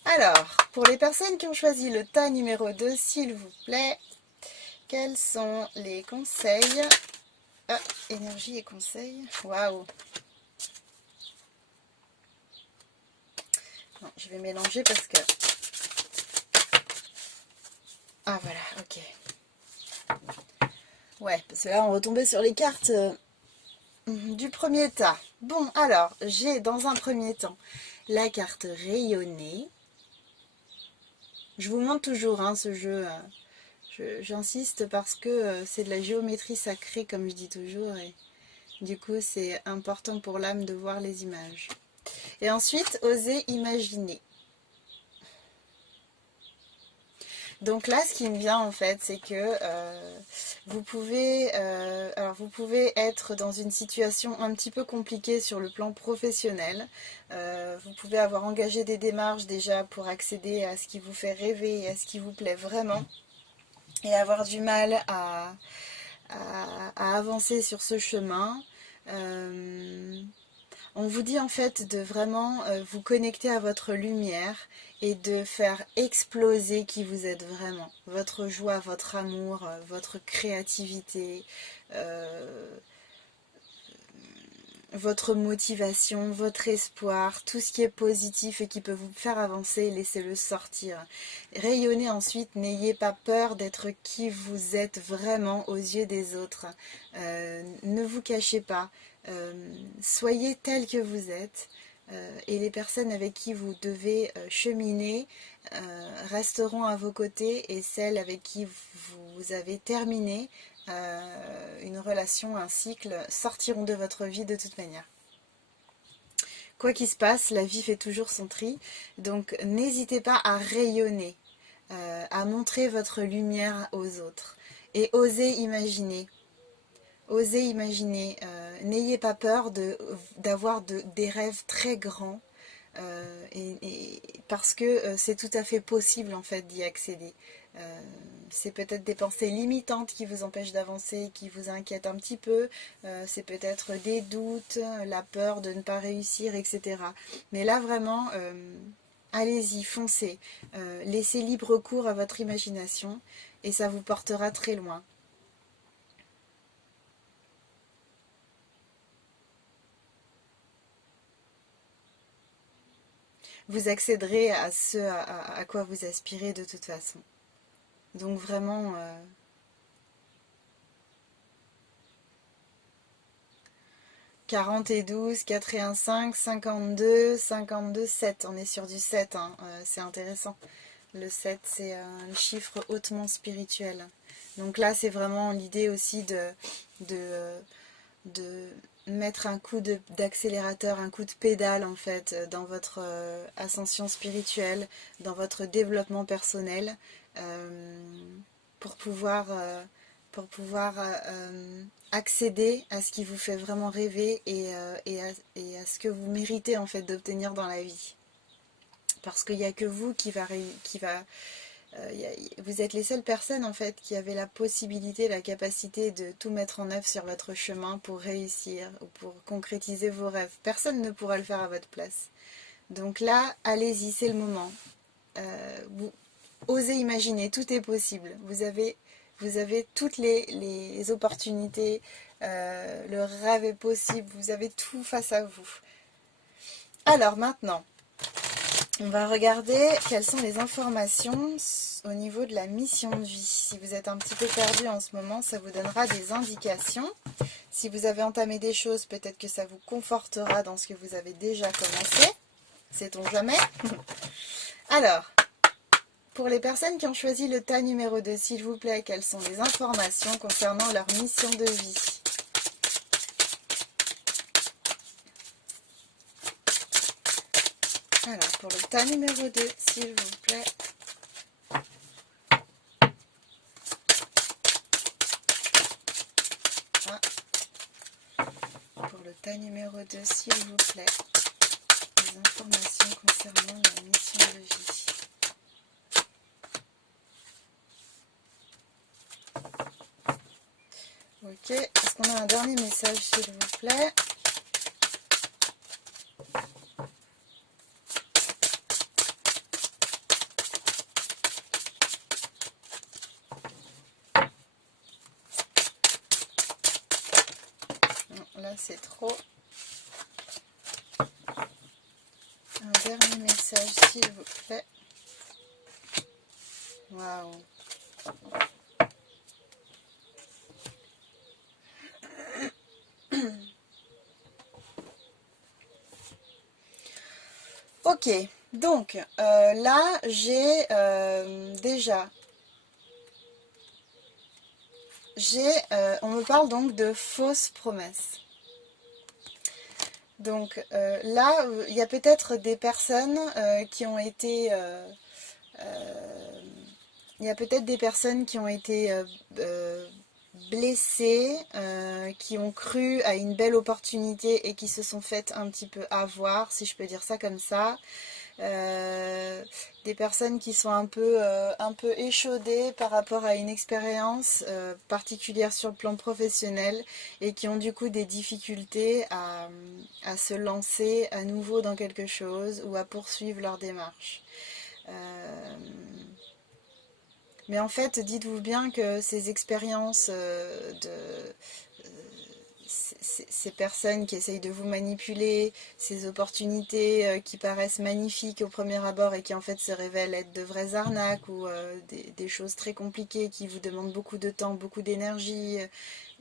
Alors, pour les personnes qui ont choisi le tas numéro 2, s'il vous plaît, quels sont les conseils? Ah, énergie et conseils. Waouh! Non, je vais mélanger parce que... Ah voilà, ok. Ouais, parce que là, on retombait sur les cartes du premier tas. Bon, alors, j'ai dans un premier temps la carte rayonnée. Je vous montre toujours hein, ce jeu. J'insiste parce que c'est de la géométrie sacrée, comme je dis toujours. Et du coup, c'est important pour l'âme de voir les images. Et ensuite, oser imaginer. Donc là, ce qui me vient en fait, c'est que vous pouvez être dans une situation un petit peu compliquée sur le plan professionnel. Vous pouvez avoir engagé des démarches déjà pour accéder à ce qui vous fait rêver et à ce qui vous plaît vraiment. Et avoir du mal à avancer sur ce chemin. On vous dit en fait de vraiment vous connecter à votre lumière et de faire exploser qui vous êtes vraiment. Votre joie, votre amour, votre créativité, votre motivation, votre espoir, tout ce qui est positif et qui peut vous faire avancer, laissez-le sortir. Rayonnez ensuite, n'ayez pas peur d'être qui vous êtes vraiment aux yeux des autres. Ne vous cachez pas. Soyez tel que vous êtes et les personnes avec qui vous devez cheminer resteront à vos côtés et celles avec qui vous avez terminé une relation, un cycle sortiront de votre vie de toute manière. Quoi qu'il se passe, la vie fait toujours son tri, donc n'hésitez pas à rayonner, à montrer votre lumière aux autres et osez imaginer. Osez imaginer, n'ayez pas peur d'avoir des rêves très grands parce que c'est tout à fait possible en fait d'y accéder. C'est peut-être des pensées limitantes qui vous empêchent d'avancer, qui vous inquiètent un petit peu, c'est peut-être des doutes, la peur de ne pas réussir, etc. Mais là vraiment, allez-y, foncez, laissez libre cours à votre imagination et ça vous portera très loin. Vous accéderez à ce à quoi vous aspirez de toute façon. Donc vraiment, 40 et 12, 4 et 1, 5, 52, 52, 7. On est sur du 7, hein. C'est intéressant. Le 7, c'est un chiffre hautement spirituel. Donc là, c'est vraiment l'idée aussi de mettre un coup d'accélérateur, un coup de pédale en fait dans votre ascension spirituelle, dans votre développement personnel pour pouvoir, accéder à ce qui vous fait vraiment rêver et à ce que vous méritez en fait d'obtenir dans la vie. Parce qu'il n'y a que vous qui va vous êtes les seules personnes en fait qui avaient la possibilité, la capacité de tout mettre en œuvre sur votre chemin pour réussir ou pour concrétiser vos rêves. Personne ne pourra le faire à votre place. Donc là, allez-y, c'est le moment. Vous osez imaginer, tout est possible. Vous avez toutes les opportunités, le rêve est possible, vous avez tout face à vous. Alors maintenant, on va regarder quelles sont les informations au niveau de la mission de vie. Si vous êtes un petit peu perdu en ce moment, ça vous donnera des indications. Si vous avez entamé des choses, peut-être que ça vous confortera dans ce que vous avez déjà commencé. Sait-on jamais? Alors, pour les personnes qui ont choisi le tas numéro 2, s'il vous plaît, quelles sont les informations concernant leur mission de vie? Alors, pour le tas numéro 2, s'il vous plaît. Ah. Pour le tas numéro 2, s'il vous plaît. Les informations concernant la mission de vie. Ok, est-ce qu'on a un dernier message, s'il vous plaît? Non, là c'est trop. Un dernier message, s'il vous plaît. Waouh. Ok, donc là j'ai on me parle donc de fausses promesses. Donc là, il y a peut-être des personnes qui ont été il y a peut-être des personnes qui ont été blessées, qui ont cru à une belle opportunité et qui se sont faites un petit peu avoir, si je peux dire ça comme ça. Des personnes qui sont un peu échaudées par rapport à une expérience particulière sur le plan professionnel et qui ont du coup des difficultés à se lancer à nouveau dans quelque chose ou à poursuivre leur démarche. Mais en fait, dites-vous bien que ces expériences ces personnes qui essayent de vous manipuler, ces opportunités qui paraissent magnifiques au premier abord et qui en fait se révèlent être de vraies arnaques ou des choses très compliquées qui vous demandent beaucoup de temps, beaucoup d'énergie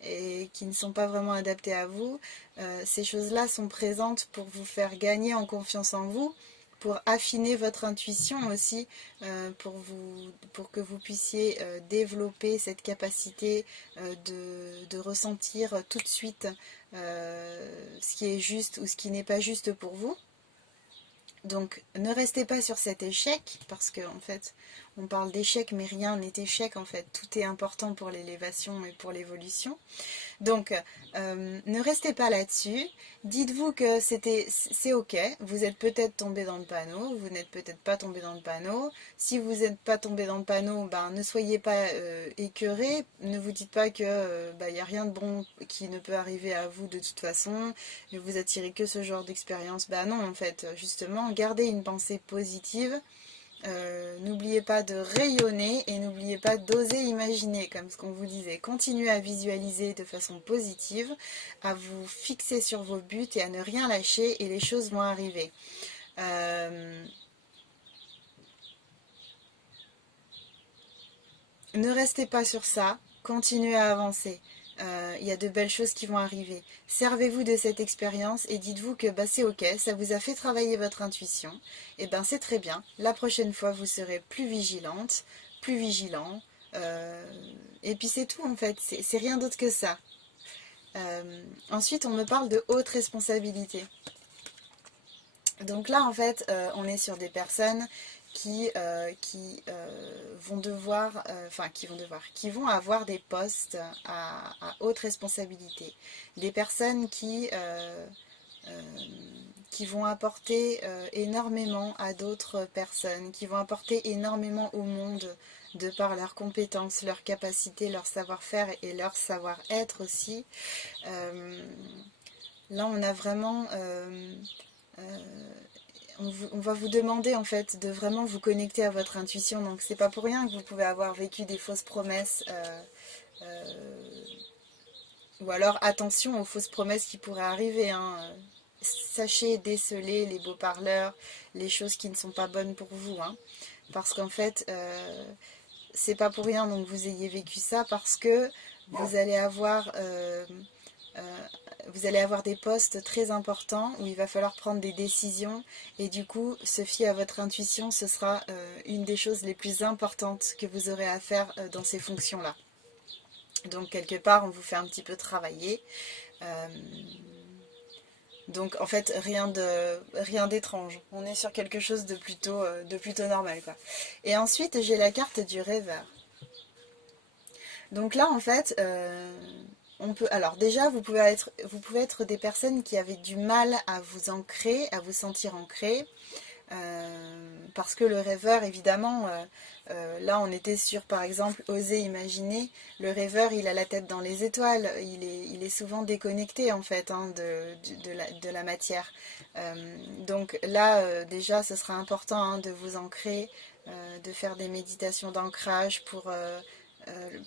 et qui ne sont pas vraiment adaptées à vous, ces choses-là sont présentes pour vous faire gagner en confiance en vous, pour affiner votre intuition aussi, pour que vous puissiez développer cette capacité de ressentir tout de suite ce qui est juste ou ce qui n'est pas juste pour vous. Donc ne restez pas sur cet échec, parce qu'en fait on parle d'échec mais rien n'est échec en fait, tout est important pour l'élévation et pour l'évolution. Donc, ne restez pas là-dessus. Dites-vous que c'est ok. Vous êtes peut-être tombé dans le panneau. Vous n'êtes peut-être pas tombé dans le panneau. Si vous n'êtes pas tombé dans le panneau, ben, ne soyez pas écœuré. Ne vous dites pas que ben, y a rien de bon qui ne peut arriver à vous de toute façon. Et vous attirez que ce genre d'expérience. Ben non, en fait, justement, gardez une pensée positive. N'oubliez pas de rayonner et n'oubliez pas d'oser imaginer, comme ce qu'on vous disait. Continuez à visualiser de façon positive, à vous fixer sur vos buts et à ne rien lâcher et les choses vont arriver. Ne restez pas sur ça, continuez à avancer. Il y a de belles choses qui vont arriver. Servez-vous de cette expérience et dites-vous que bah, c'est ok, ça vous a fait travailler votre intuition. Et ben c'est très bien. La prochaine fois, vous serez plus vigilante, plus vigilant. Et puis c'est tout en fait, c'est rien d'autre que ça. Ensuite, on me parle de haute responsabilité. Donc là, en fait, on est sur des personnes qui vont devoir, qui vont avoir des postes à haute responsabilité. Des personnes qui vont apporter énormément à d'autres personnes, qui vont apporter énormément au monde de par leurs compétences, leurs capacités, leur savoir-faire et leur savoir-être aussi. Là, on a vraiment... on va vous demander en fait de vraiment vous connecter à votre intuition. Donc c'est pas pour rien que vous pouvez avoir vécu des fausses promesses ou alors attention aux fausses promesses qui pourraient arriver. Hein. Sachez déceler les beaux parleurs, les choses qui ne sont pas bonnes pour vous. Hein. Parce qu'en fait, c'est pas pour rien donc vous ayez vécu ça parce que vous allez avoir des postes très importants où il va falloir prendre des décisions et du coup se fier à votre intuition, ce sera une des choses les plus importantes que vous aurez à faire dans ces fonctions-là. Donc quelque part on vous fait un petit peu travailler. Donc en fait rien d'étrange. On est sur quelque chose de plutôt normal quoi. Et ensuite j'ai la carte du rêveur. Donc là en fait alors déjà, vous pouvez être des personnes qui avaient du mal à vous ancrer, à vous sentir ancré, parce que le rêveur, évidemment, là on était sur, par exemple, oser imaginer, le rêveur, il a la tête dans les étoiles, il est souvent déconnecté, en fait, hein, de la matière. Donc là, déjà, ce sera important hein, de vous ancrer, de faire des méditations d'ancrage pour...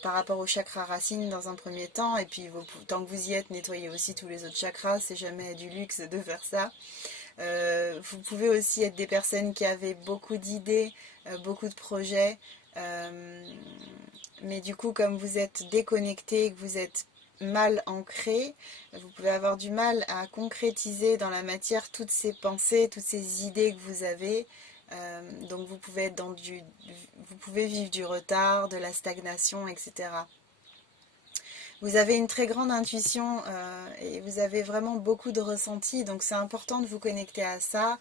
par rapport au chakra racine dans un premier temps et puis tant que vous y êtes nettoyez aussi tous les autres chakras, c'est jamais du luxe de faire ça. Vous pouvez aussi être des personnes qui avaient beaucoup d'idées, beaucoup de projets, mais du coup comme vous êtes déconnecté, que vous êtes mal ancré, vous pouvez avoir du mal à concrétiser dans la matière toutes ces pensées, toutes ces idées que vous avez. Donc vous pouvez être vous pouvez vivre du retard, de la stagnation, etc. Vous avez une très grande intuition et vous avez vraiment beaucoup de ressenti, donc c'est important de vous connecter à ça.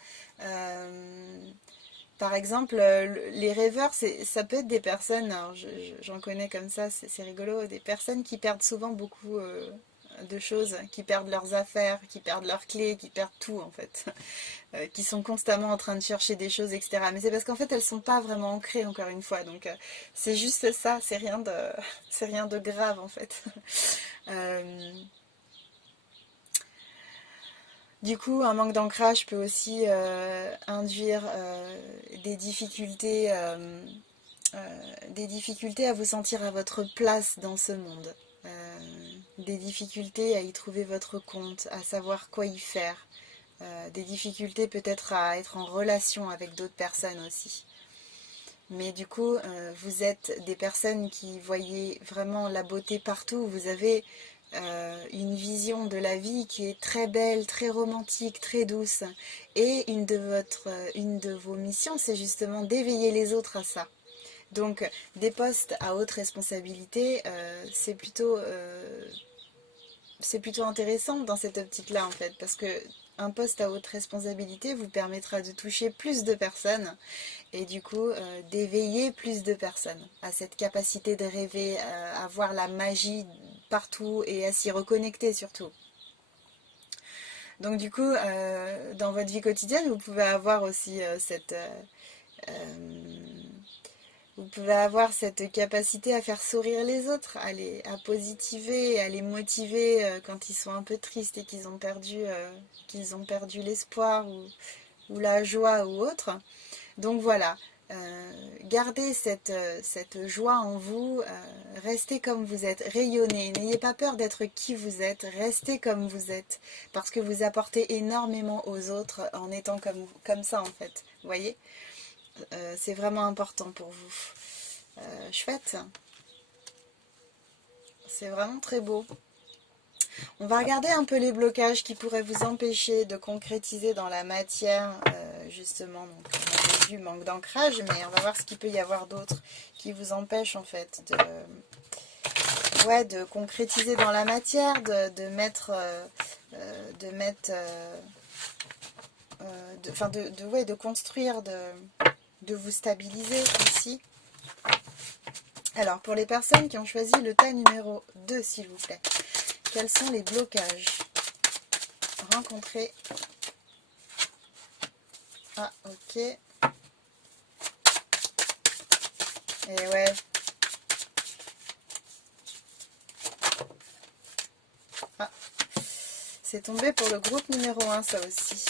Par exemple, les rêveurs, ça peut être des personnes, alors j'en connais comme ça, c'est rigolo, des personnes qui perdent souvent beaucoup de choses, qui perdent leurs affaires, qui perdent leurs clés, qui perdent tout en fait. Qui sont constamment en train de chercher des choses, etc. Mais c'est parce qu'en fait, elles ne sont pas vraiment ancrées, encore une fois. Donc, c'est juste ça, c'est rien de grave, en fait. Du coup, un manque d'ancrage peut aussi induire des difficultés à vous sentir à votre place dans ce monde. Des difficultés à y trouver votre compte, à savoir quoi y faire. Des difficultés peut-être à être en relation avec d'autres personnes aussi. Mais du coup, vous êtes des personnes qui voyez vraiment la beauté partout. Vous avez une vision de la vie qui est très belle, très romantique, très douce. Et une de vos missions, c'est justement d'éveiller les autres à ça. Donc, des postes à haute responsabilité, c'est plutôt intéressant dans cette optique-là, en fait, parce que un poste à haute responsabilité vous permettra de toucher plus de personnes et du coup d'éveiller plus de personnes à cette capacité de rêver, à voir la magie partout et à s'y reconnecter surtout. Donc du coup, dans votre vie quotidienne, vous pouvez avoir aussi euh, vous pouvez avoir cette capacité à faire sourire les autres, à positiver, à les motiver quand ils sont un peu tristes et qu'ils ont perdu l'espoir ou la joie ou autre. Donc voilà, gardez cette joie en vous, restez comme vous êtes, rayonnez, n'ayez pas peur d'être qui vous êtes, restez comme vous êtes, parce que vous apportez énormément aux autres en étant comme ça en fait, vous voyez. C'est vraiment important pour vous. Chouette, c'est vraiment très beau. On va regarder un peu les blocages qui pourraient vous empêcher de concrétiser dans la matière, justement. Donc, on avait vu manque d'ancrage, mais on va voir ce qu'il peut y avoir d'autre qui vous empêche en fait de concrétiser dans la matière, de construire, de vous stabiliser ici. Alors, pour les personnes qui ont choisi le tas numéro 2, s'il vous plaît, quels sont les blocages rencontrés? Ah, ok. Et ouais. Ah, c'est tombé pour le groupe numéro 1, ça aussi.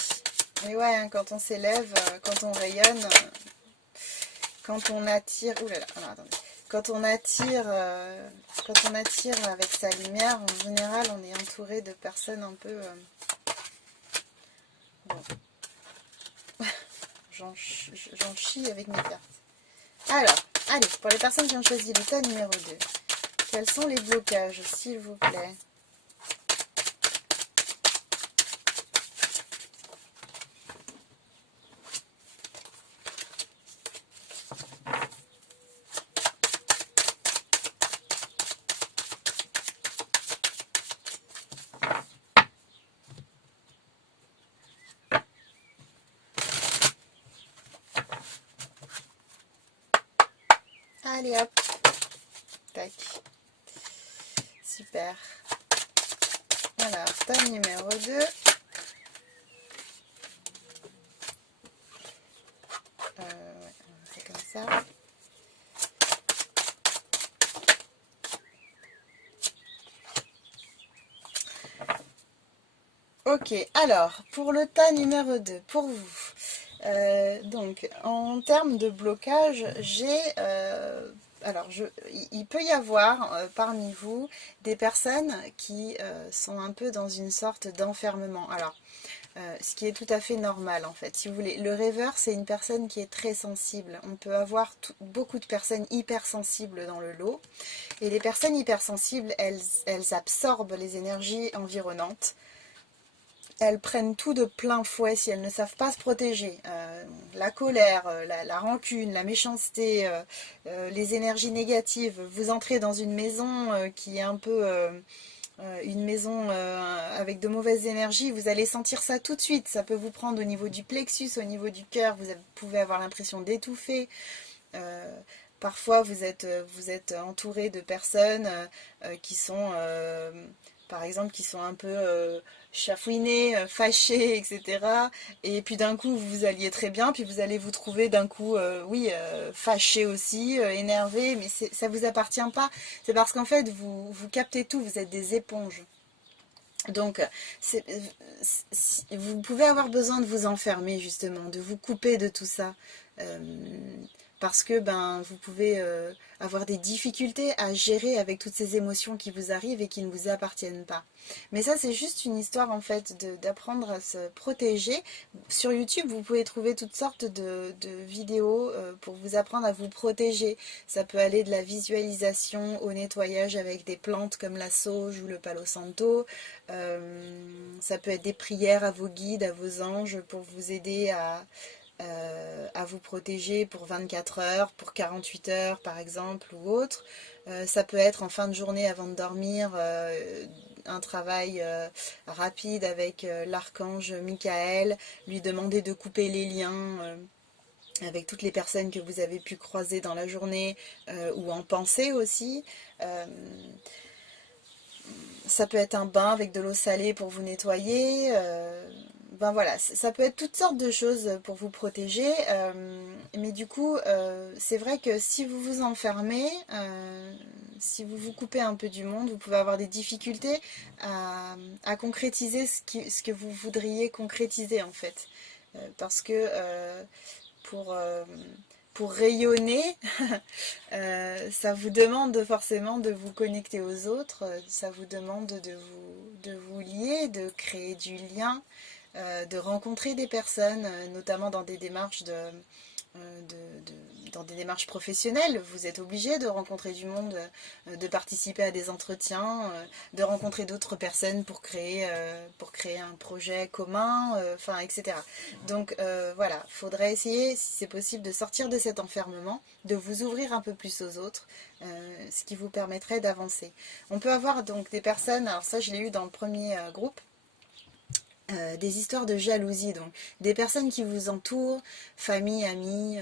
Et ouais, hein, quand on s'élève, quand on rayonne, quand on attire... Ouh là là, alors, attendez. Quand on attire avec sa lumière, en général, on est entouré de personnes un peu... bon. J'en chie avec mes cartes. Alors, allez, pour les personnes qui ont choisi le tas numéro 2, quels sont les blocages, s'il vous plaît? Allez hop, tac, super. Alors, tas numéro 2. Ouais, on fait comme ça. Ok, alors, pour le tas numéro 2, pour vous. Donc, en termes de blocage, il peut y avoir parmi vous des personnes qui sont un peu dans une sorte d'enfermement. Alors, ce qui est tout à fait normal en fait. Si vous voulez, le rêveur, c'est une personne qui est très sensible. On peut avoir beaucoup de personnes hypersensibles dans le lot. Et les personnes hypersensibles, elles absorbent les énergies environnantes. Elles prennent tout de plein fouet si elles ne savent pas se protéger. La colère, la rancune, la méchanceté, les énergies négatives. Vous entrez dans une maison qui est un peu une maison avec de mauvaises énergies, vous allez sentir ça tout de suite. Ça peut vous prendre au niveau du plexus, au niveau du cœur. Vous pouvez avoir l'impression d'étouffer. Parfois, vous êtes entouré de personnes qui sont, par exemple, qui sont un peu chafouinées, fâchées, etc. Et puis d'un coup, vous alliez très bien, puis vous allez vous trouver d'un coup, fâché aussi, énervé, mais ça vous appartient pas. C'est parce qu'en fait, vous captez tout, vous êtes des éponges. Donc, vous pouvez avoir besoin de vous enfermer, justement, de vous couper de tout ça. Euh, parce que ben, vous pouvez avoir des difficultés à gérer avec toutes ces émotions qui vous arrivent et qui ne vous appartiennent pas. Mais ça, c'est juste une histoire en fait d'apprendre à se protéger. Sur YouTube, vous pouvez trouver toutes sortes de vidéos pour vous apprendre à vous protéger. Ça peut aller de la visualisation au nettoyage avec des plantes comme la sauge ou le palo santo. Ça peut être des prières à vos guides, à vos anges pour vous aider à vous protéger pour 24 heures, pour 48 heures par exemple ou autre. Ça peut être en fin de journée avant de dormir un travail rapide avec l'archange Michael, lui demander de couper les liens avec toutes les personnes que vous avez pu croiser dans la journée ou en pensée aussi. Ça peut être un bain avec de l'eau salée pour vous nettoyer. Ben voilà, ça peut être toutes sortes de choses pour vous protéger. Mais du coup, c'est vrai que si vous vous enfermez, si vous vous coupez un peu du monde, vous pouvez avoir des difficultés à concrétiser ce que vous voudriez concrétiser en fait. Parce que pour, euh, pour rayonner, ça vous demande forcément de vous connecter aux autres, ça vous demande de vous lier, de créer du lien, de rencontrer des personnes, notamment dans des démarches dans des démarches professionnelles. Vous êtes obligé de rencontrer du monde, de participer à des entretiens, de rencontrer d'autres personnes pour créer un projet commun, enfin, etc. Donc voilà, faudrait essayer, si c'est possible, de sortir de cet enfermement, de vous ouvrir un peu plus aux autres, ce qui vous permettrait d'avancer. On peut avoir donc des personnes, alors ça je l'ai eu dans le premier groupe, des histoires de jalousie, donc des personnes qui vous entourent, famille, amis,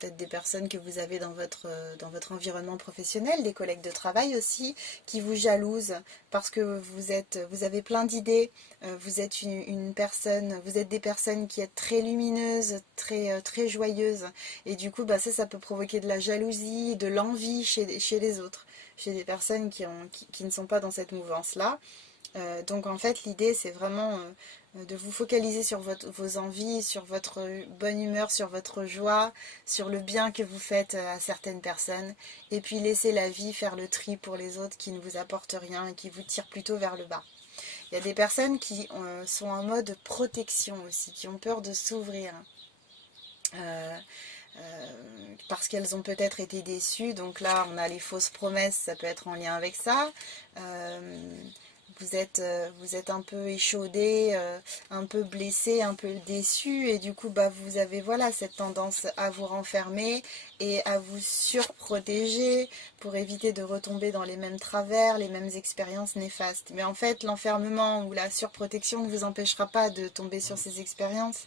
peut-être des personnes que vous avez dans votre environnement professionnel, des collègues de travail aussi, qui vous jalousent parce que vous avez plein d'idées, vous êtes une personne, vous êtes des personnes qui êtes très lumineuses, très joyeuses, et du coup, bah, ça peut provoquer de la jalousie, de l'envie chez les autres, chez des personnes qui ne sont pas dans cette mouvance-là. Donc en fait l'idée c'est vraiment de vous focaliser sur vos envies, sur votre bonne humeur, sur votre joie, sur le bien que vous faites à certaines personnes et puis laisser la vie faire le tri pour les autres qui ne vous apportent rien et qui vous tirent plutôt vers le bas. Il y a des personnes qui sont en mode protection aussi, qui ont peur de s'ouvrir. Parce qu'elles ont peut-être été déçues, donc là on a les fausses promesses, ça peut être en lien avec ça. Vous êtes un peu échaudé, un peu blessé, un peu déçu et du coup bah, vous avez voilà, cette tendance à vous renfermer et à vous surprotéger pour éviter de retomber dans les mêmes travers, les mêmes expériences néfastes. Mais en fait l'enfermement ou la surprotection ne vous empêchera pas de tomber sur ces expériences.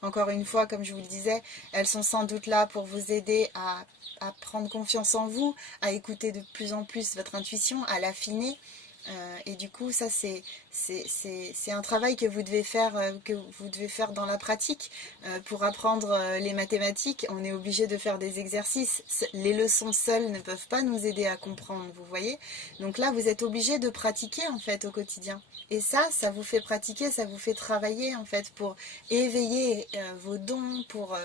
Encore une fois, comme je vous le disais, elles sont sans doute là pour vous aider à prendre confiance en vous, à écouter de plus en plus votre intuition, à l'affiner. Et du coup, ça c'est un travail que vous devez faire dans la pratique. Pour apprendre les mathématiques, on est obligé de faire des exercices. Les leçons seules ne peuvent pas nous aider à comprendre, vous voyez. Donc là, vous êtes obligé de pratiquer en fait au quotidien. Et ça vous fait pratiquer, ça vous fait travailler en fait pour éveiller vos dons, pour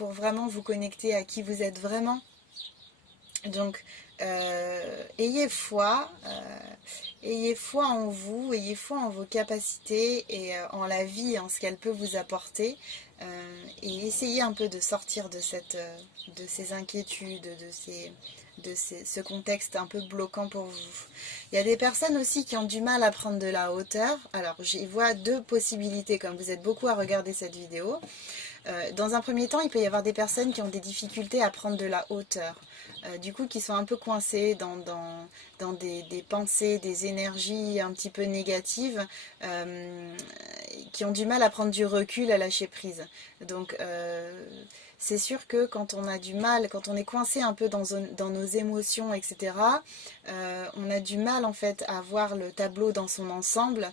vraiment vous connecter à qui vous êtes vraiment. Donc, ayez foi en vous, ayez foi en vos capacités et en la vie, en ce qu'elle peut vous apporter. Et essayez un peu de sortir de ces inquiétudes, ce contexte un peu bloquant pour vous. Il y a des personnes aussi qui ont du mal à prendre de la hauteur. Alors, j'y vois deux possibilités, comme vous êtes beaucoup à regarder cette vidéo. Dans un premier temps, il peut y avoir des personnes qui ont des difficultés à prendre de la hauteur, du coup qui sont un peu coincées dans des pensées, des énergies un petit peu négatives, qui ont du mal à prendre du recul, à lâcher prise. Donc c'est sûr que quand on a du mal, quand on est coincé un peu dans nos émotions, etc., on a du mal en fait à voir le tableau dans son ensemble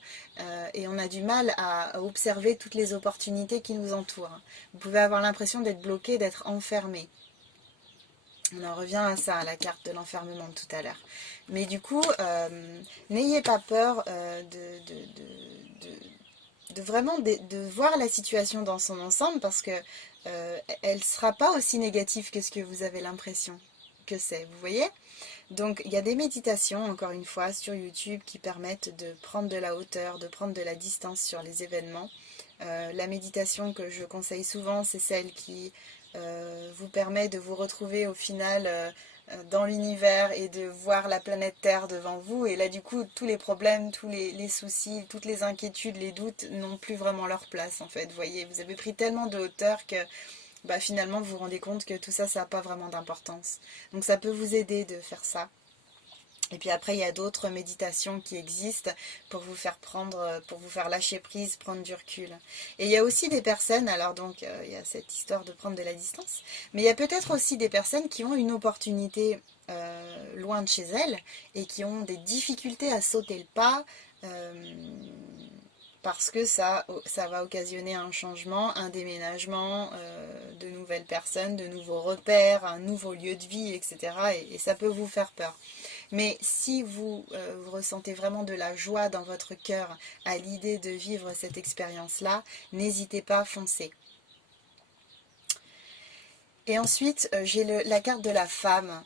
et on a du mal à observer toutes les opportunités qui nous entourent. Vous pouvez avoir l'impression d'être bloqué, d'être enfermé. On en revient à ça, à la carte de l'enfermement de tout à l'heure. Mais du coup, n'ayez pas peur vraiment de voir la situation dans son ensemble parce que elle ne sera pas aussi négative que ce que vous avez l'impression que c'est, vous voyez? Donc il y a des méditations, encore une fois, sur YouTube qui permettent de prendre de la hauteur, de prendre de la distance sur les événements. La méditation que je conseille souvent, c'est celle qui vous permet de vous retrouver au final dans l'univers et de voir la planète Terre devant vous. Et là, du coup, tous les problèmes, tous les soucis, toutes les inquiétudes, les doutes n'ont plus vraiment leur place, en fait. Vous voyez, vous avez pris tellement de hauteur que bah, finalement, vous vous rendez compte que tout ça, ça n'a pas vraiment d'importance. Donc, ça peut vous aider de faire ça. Et puis après, il y a d'autres méditations qui existent pour vous faire prendre, pour vous faire lâcher prise, prendre du recul. Et il y a aussi des personnes, alors donc il y a cette histoire de prendre de la distance, mais il y a peut-être aussi des personnes qui ont une opportunité loin de chez elles et qui ont des difficultés à sauter le pas parce que ça va occasionner un changement, un déménagement, de nouvelles personnes, de nouveaux repères, un nouveau lieu de vie, etc. Et ça peut vous faire peur. Mais si vous ressentez vraiment de la joie dans votre cœur à l'idée de vivre cette expérience-là, n'hésitez pas, foncez. Et ensuite, j'ai la carte de la femme.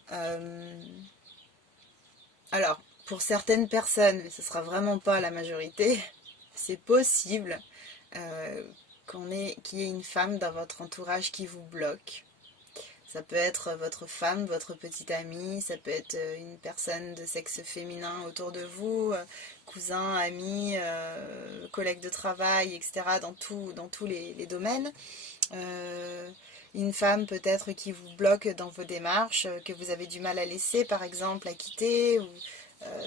Alors, pour certaines personnes, mais ce ne sera vraiment pas la majorité, c'est possible qu'il y ait une femme dans votre entourage qui vous bloque. Ça peut être votre femme, votre petite amie, ça peut être une personne de sexe féminin autour de vous, cousin, ami, collègue de travail, etc. dans tous les domaines. Une femme peut-être qui vous bloque dans vos démarches, que vous avez du mal à laisser, par exemple, à quitter, ou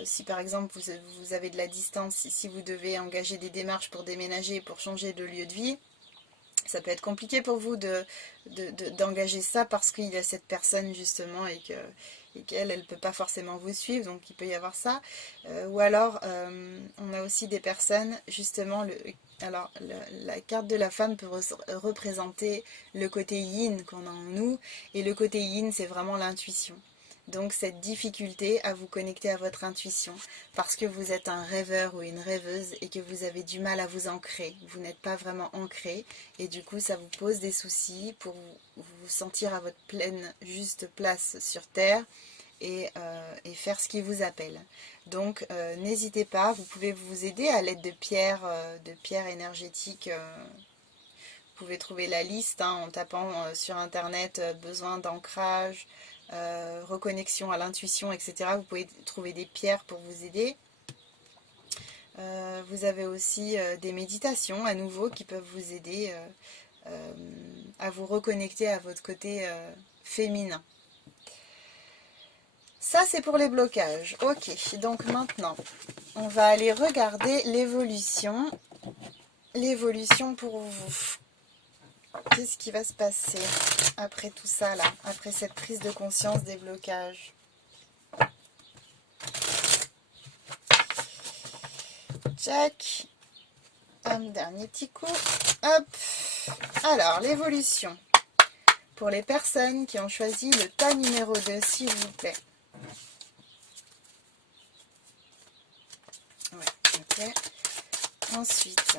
si par exemple vous avez de la distance, si vous devez engager des démarches pour déménager, pour changer de lieu de vie, ça peut être compliqué pour vous d'engager ça parce qu'il y a cette personne justement et qu'elle ne peut pas forcément vous suivre, donc il peut y avoir ça. Ou alors, on a aussi des personnes, justement, alors la carte de la femme peut représenter le côté yin qu'on a en nous, et le côté yin, c'est vraiment l'intuition. Donc cette difficulté à vous connecter à votre intuition parce que vous êtes un rêveur ou une rêveuse et que vous avez du mal à vous ancrer. Vous n'êtes pas vraiment ancré et du coup ça vous pose des soucis pour vous sentir à votre pleine juste place sur Terre et faire ce qui vous appelle. Donc n'hésitez pas, vous pouvez vous aider à l'aide de pierres énergétiques. Vous pouvez trouver la liste en tapant sur internet besoin d'ancrage, reconnexion à l'intuition, etc. Vous pouvez trouver des pierres pour vous aider. Vous avez aussi des méditations à nouveau qui peuvent vous aider à vous reconnecter à votre côté féminin. Ça, c'est pour les blocages. Ok, donc maintenant, on va aller regarder l'évolution. L'évolution pour vous. Qu'est-ce qui va se passer après tout ça, là, après cette prise de conscience des blocages? Check. Un dernier petit coup. Hop. Alors, l'évolution. Pour les personnes qui ont choisi le tas numéro 2, s'il vous plaît. Ouais, ok. Ensuite...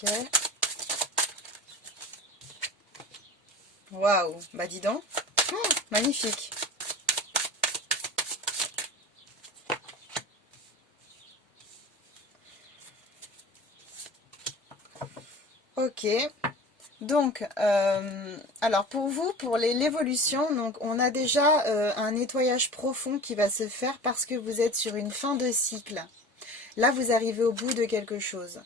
Ok. Waouh, bah dis donc. Magnifique. Ok. Donc, alors pour vous, pour l'évolution, donc on a déjà un nettoyage profond qui va se faire parce que vous êtes sur une fin de cycle. Là, vous arrivez au bout de quelque chose.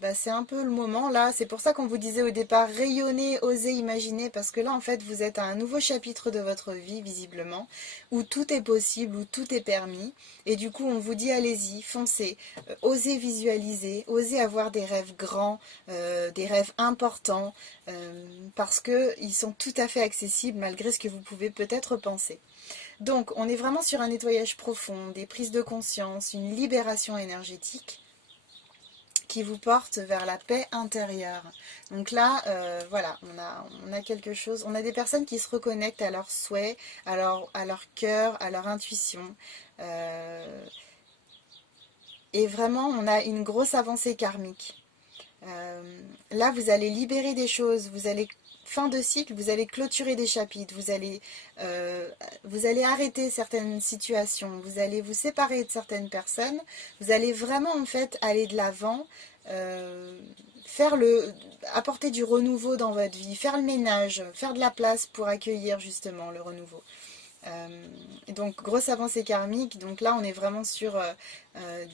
Bah, c'est un peu le moment là. C'est pour ça qu'on vous disait au départ, rayonnez, osez imaginer, parce que là, en fait, vous êtes à un nouveau chapitre de votre vie, visiblement, où tout est possible, où tout est permis. Et du coup, on vous dit, allez-y, foncez, osez visualiser, osez avoir des rêves grands, des rêves importants, parce qu'ils sont tout à fait accessibles malgré ce que vous pouvez peut-être penser. Donc, on est vraiment sur un nettoyage profond, des prises de conscience, une libération énergétique qui vous porte vers la paix intérieure. Donc là, voilà, on a quelque chose, on a des personnes qui se reconnectent à leurs souhaits, à leur cœur, à leur intuition. Et vraiment, on a une grosse avancée karmique. Là, vous allez libérer des choses, vous allez, fin de cycle, vous allez clôturer des chapitres, vous allez arrêter certaines situations, vous allez vous séparer de certaines personnes, vous allez vraiment en fait aller de l'avant, euh, apporter du renouveau dans votre vie, faire le ménage, faire de la place pour accueillir justement le renouveau. Donc grosse avancée karmique, donc là on est vraiment sur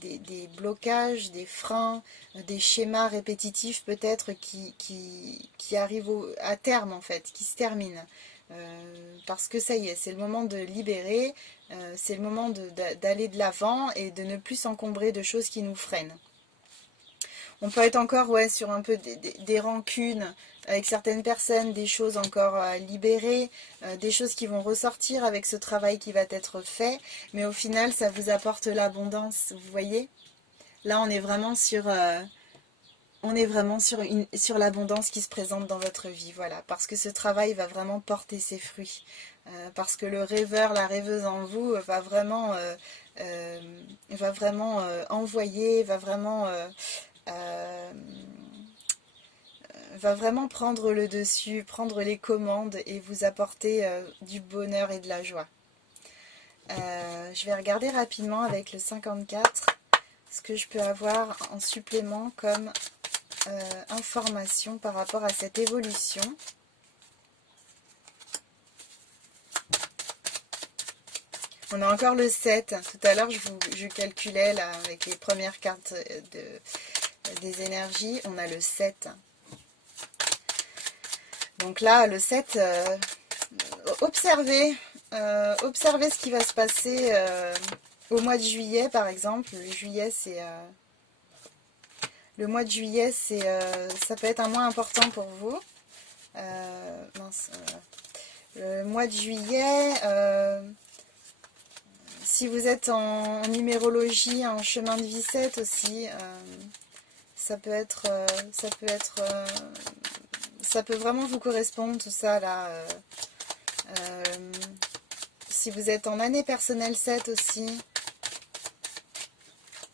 des blocages, des freins, des schémas répétitifs peut-être qui arrivent à terme en fait, qui se terminent. Parce que ça y est, c'est le moment de libérer, c'est le moment d'aller de l'avant et de ne plus s'encombrer de choses qui nous freinent. On peut être encore sur un peu des rancunes avec certaines personnes, des choses encore à libérer, des choses qui vont ressortir avec ce travail qui va être fait, mais au final ça vous apporte l'abondance, vous voyez. Là on est vraiment sur l'abondance qui se présente dans votre vie, voilà, parce que ce travail va vraiment porter ses fruits, parce que le rêveur, la rêveuse en vous va vraiment envoyer, euh, va vraiment prendre le dessus, prendre les commandes et vous apporter du bonheur et de la joie. Je vais regarder rapidement avec le 54 ce que je peux avoir en supplément comme information par rapport à cette évolution. On a encore le 7. Tout à l'heure, je calculais là, avec les premières cartes des énergies. On a le 7. Donc là, le 7, observez ce qui va se passer au mois de juillet, par exemple. Le mois de juillet, ça peut être un mois important pour vous. Le mois de juillet, si vous êtes en numérologie, en chemin de vie 7 aussi, ça peut vraiment vous correspondre tout ça là. Si vous êtes en année personnelle 7 aussi.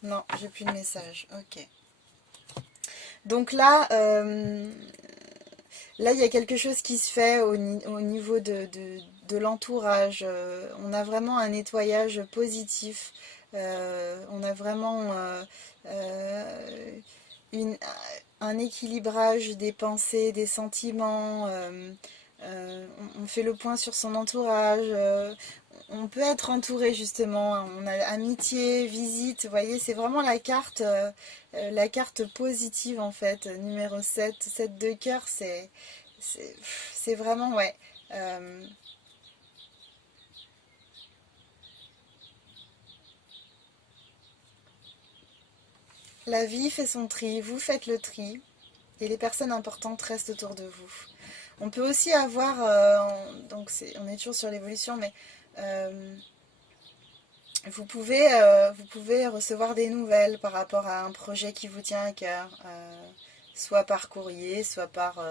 Non, j'ai plus de message. Ok. Donc là, là, il y a quelque chose qui se fait au niveau de l'entourage. On a vraiment un nettoyage positif. On a vraiment une, un équilibrage des pensées, des sentiments. On fait le point sur son entourage. On peut être entouré justement. On a amitié, visite. Vous voyez, c'est vraiment la carte positive en fait. Numéro 7, 7 de cœur, c'est vraiment, ouais. La vie fait son tri, vous faites le tri, et les personnes importantes restent autour de vous. On peut aussi avoir, donc on est toujours sur l'évolution, mais vous pouvez recevoir des nouvelles par rapport à un projet qui vous tient à cœur, soit par courrier, soit par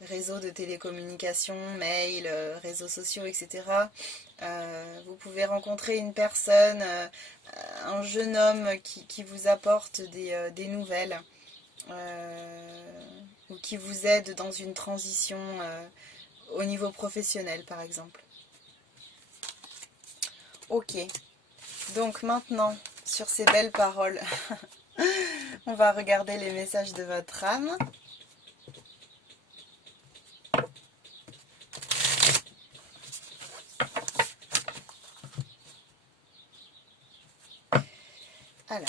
réseau de télécommunications, mail, réseaux sociaux, etc. Vous pouvez rencontrer une personne, un jeune homme qui vous apporte des nouvelles ou qui vous aide dans une transition au niveau professionnel, par exemple. Ok, donc maintenant, sur ces belles paroles, on va regarder les messages de votre âme. Alors,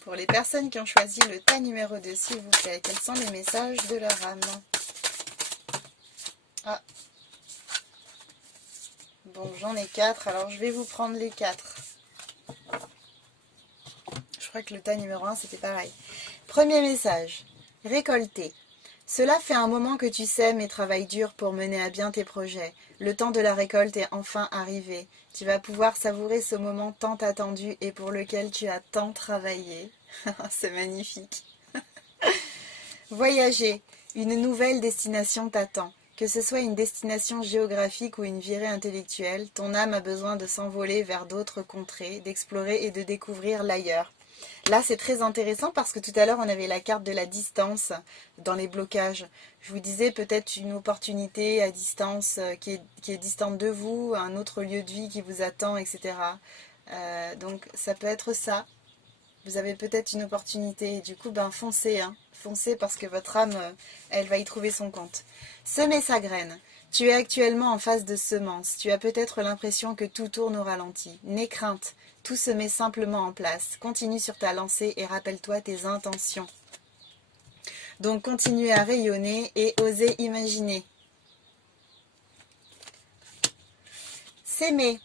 pour les personnes qui ont choisi le tas numéro 2, s'il vous plaît, quels sont les messages de leur âme? Ah, bon, j'en ai 4, alors je vais vous prendre les 4. Je crois que le tas numéro 1, c'était pareil. Premier message, récolter. Cela fait un moment que tu sèmes et travailles dur pour mener à bien tes projets. Le temps de la récolte est enfin arrivé. Tu vas pouvoir savourer ce moment tant attendu et pour lequel tu as tant travaillé. C'est magnifique. Voyager. Une nouvelle destination t'attend. Que ce soit une destination géographique ou une virée intellectuelle, ton âme a besoin de s'envoler vers d'autres contrées, d'explorer et de découvrir l'ailleurs. Là, c'est très intéressant parce que tout à l'heure, on avait la carte de la distance dans les blocages. Je vous disais peut-être une opportunité à distance qui est distante de vous, un autre lieu de vie qui vous attend, etc. Donc, ça peut être ça. Vous avez peut-être une opportunité et du coup, ben foncez, hein. Foncez parce que votre âme, elle va y trouver son compte. Semer sa graine. Tu es actuellement en phase de semence. Tu as peut-être l'impression que tout tourne au ralenti. N'aie crainte. Tout se met simplement en place. Continue sur ta lancée et rappelle-toi tes intentions. Donc, continuez à rayonner et osez imaginer. S'aimer.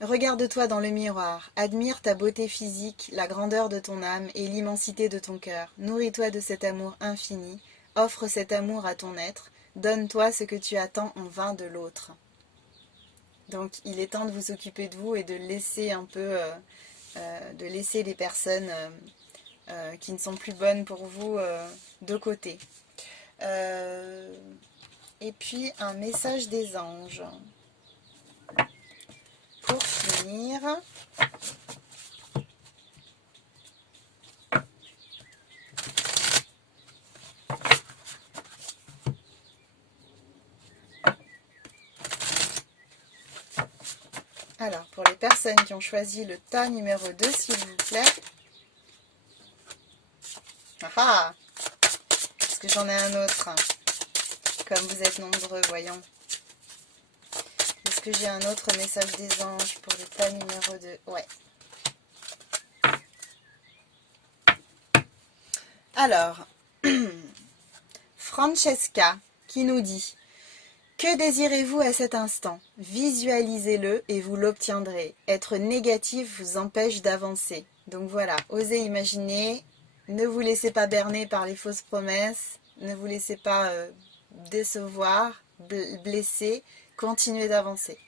Regarde-toi dans le miroir, admire ta beauté physique, la grandeur de ton âme et l'immensité de ton cœur. Nourris-toi de cet amour infini, offre cet amour à ton être, donne-toi ce que tu attends en vain de l'autre. Donc il est temps de vous occuper de vous et de laisser un peu, de laisser les personnes qui ne sont plus bonnes pour vous de côté. Et puis un message des anges. Pour finir, alors pour les personnes qui ont choisi le tas numéro 2, s'il vous plaît. Ah, parce que j'en ai un autre, comme vous êtes nombreux, voyons. Est-ce que j'ai un autre message des anges pour le tas numéro 2? Ouais. Alors, Francesca qui nous dit: que désirez-vous à cet instant? Visualisez-le et vous l'obtiendrez. Être négatif vous empêche d'avancer. Donc voilà, osez imaginer, ne vous laissez pas berner par les fausses promesses, ne vous laissez pas décevoir, blesser, continuez d'avancer.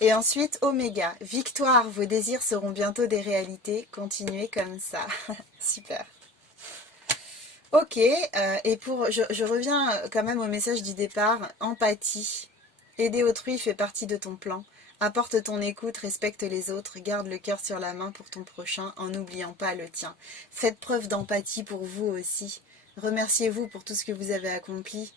Et ensuite, Oméga, victoire, vos désirs seront bientôt des réalités, continuez comme ça. Super. Ok, et je reviens quand même au message du départ, empathie. Aider autrui fait partie de ton plan. Apporte ton écoute, respecte les autres, garde le cœur sur la main pour ton prochain en n'oubliant pas le tien. Faites preuve d'empathie pour vous aussi. Remerciez-vous pour tout ce que vous avez accompli.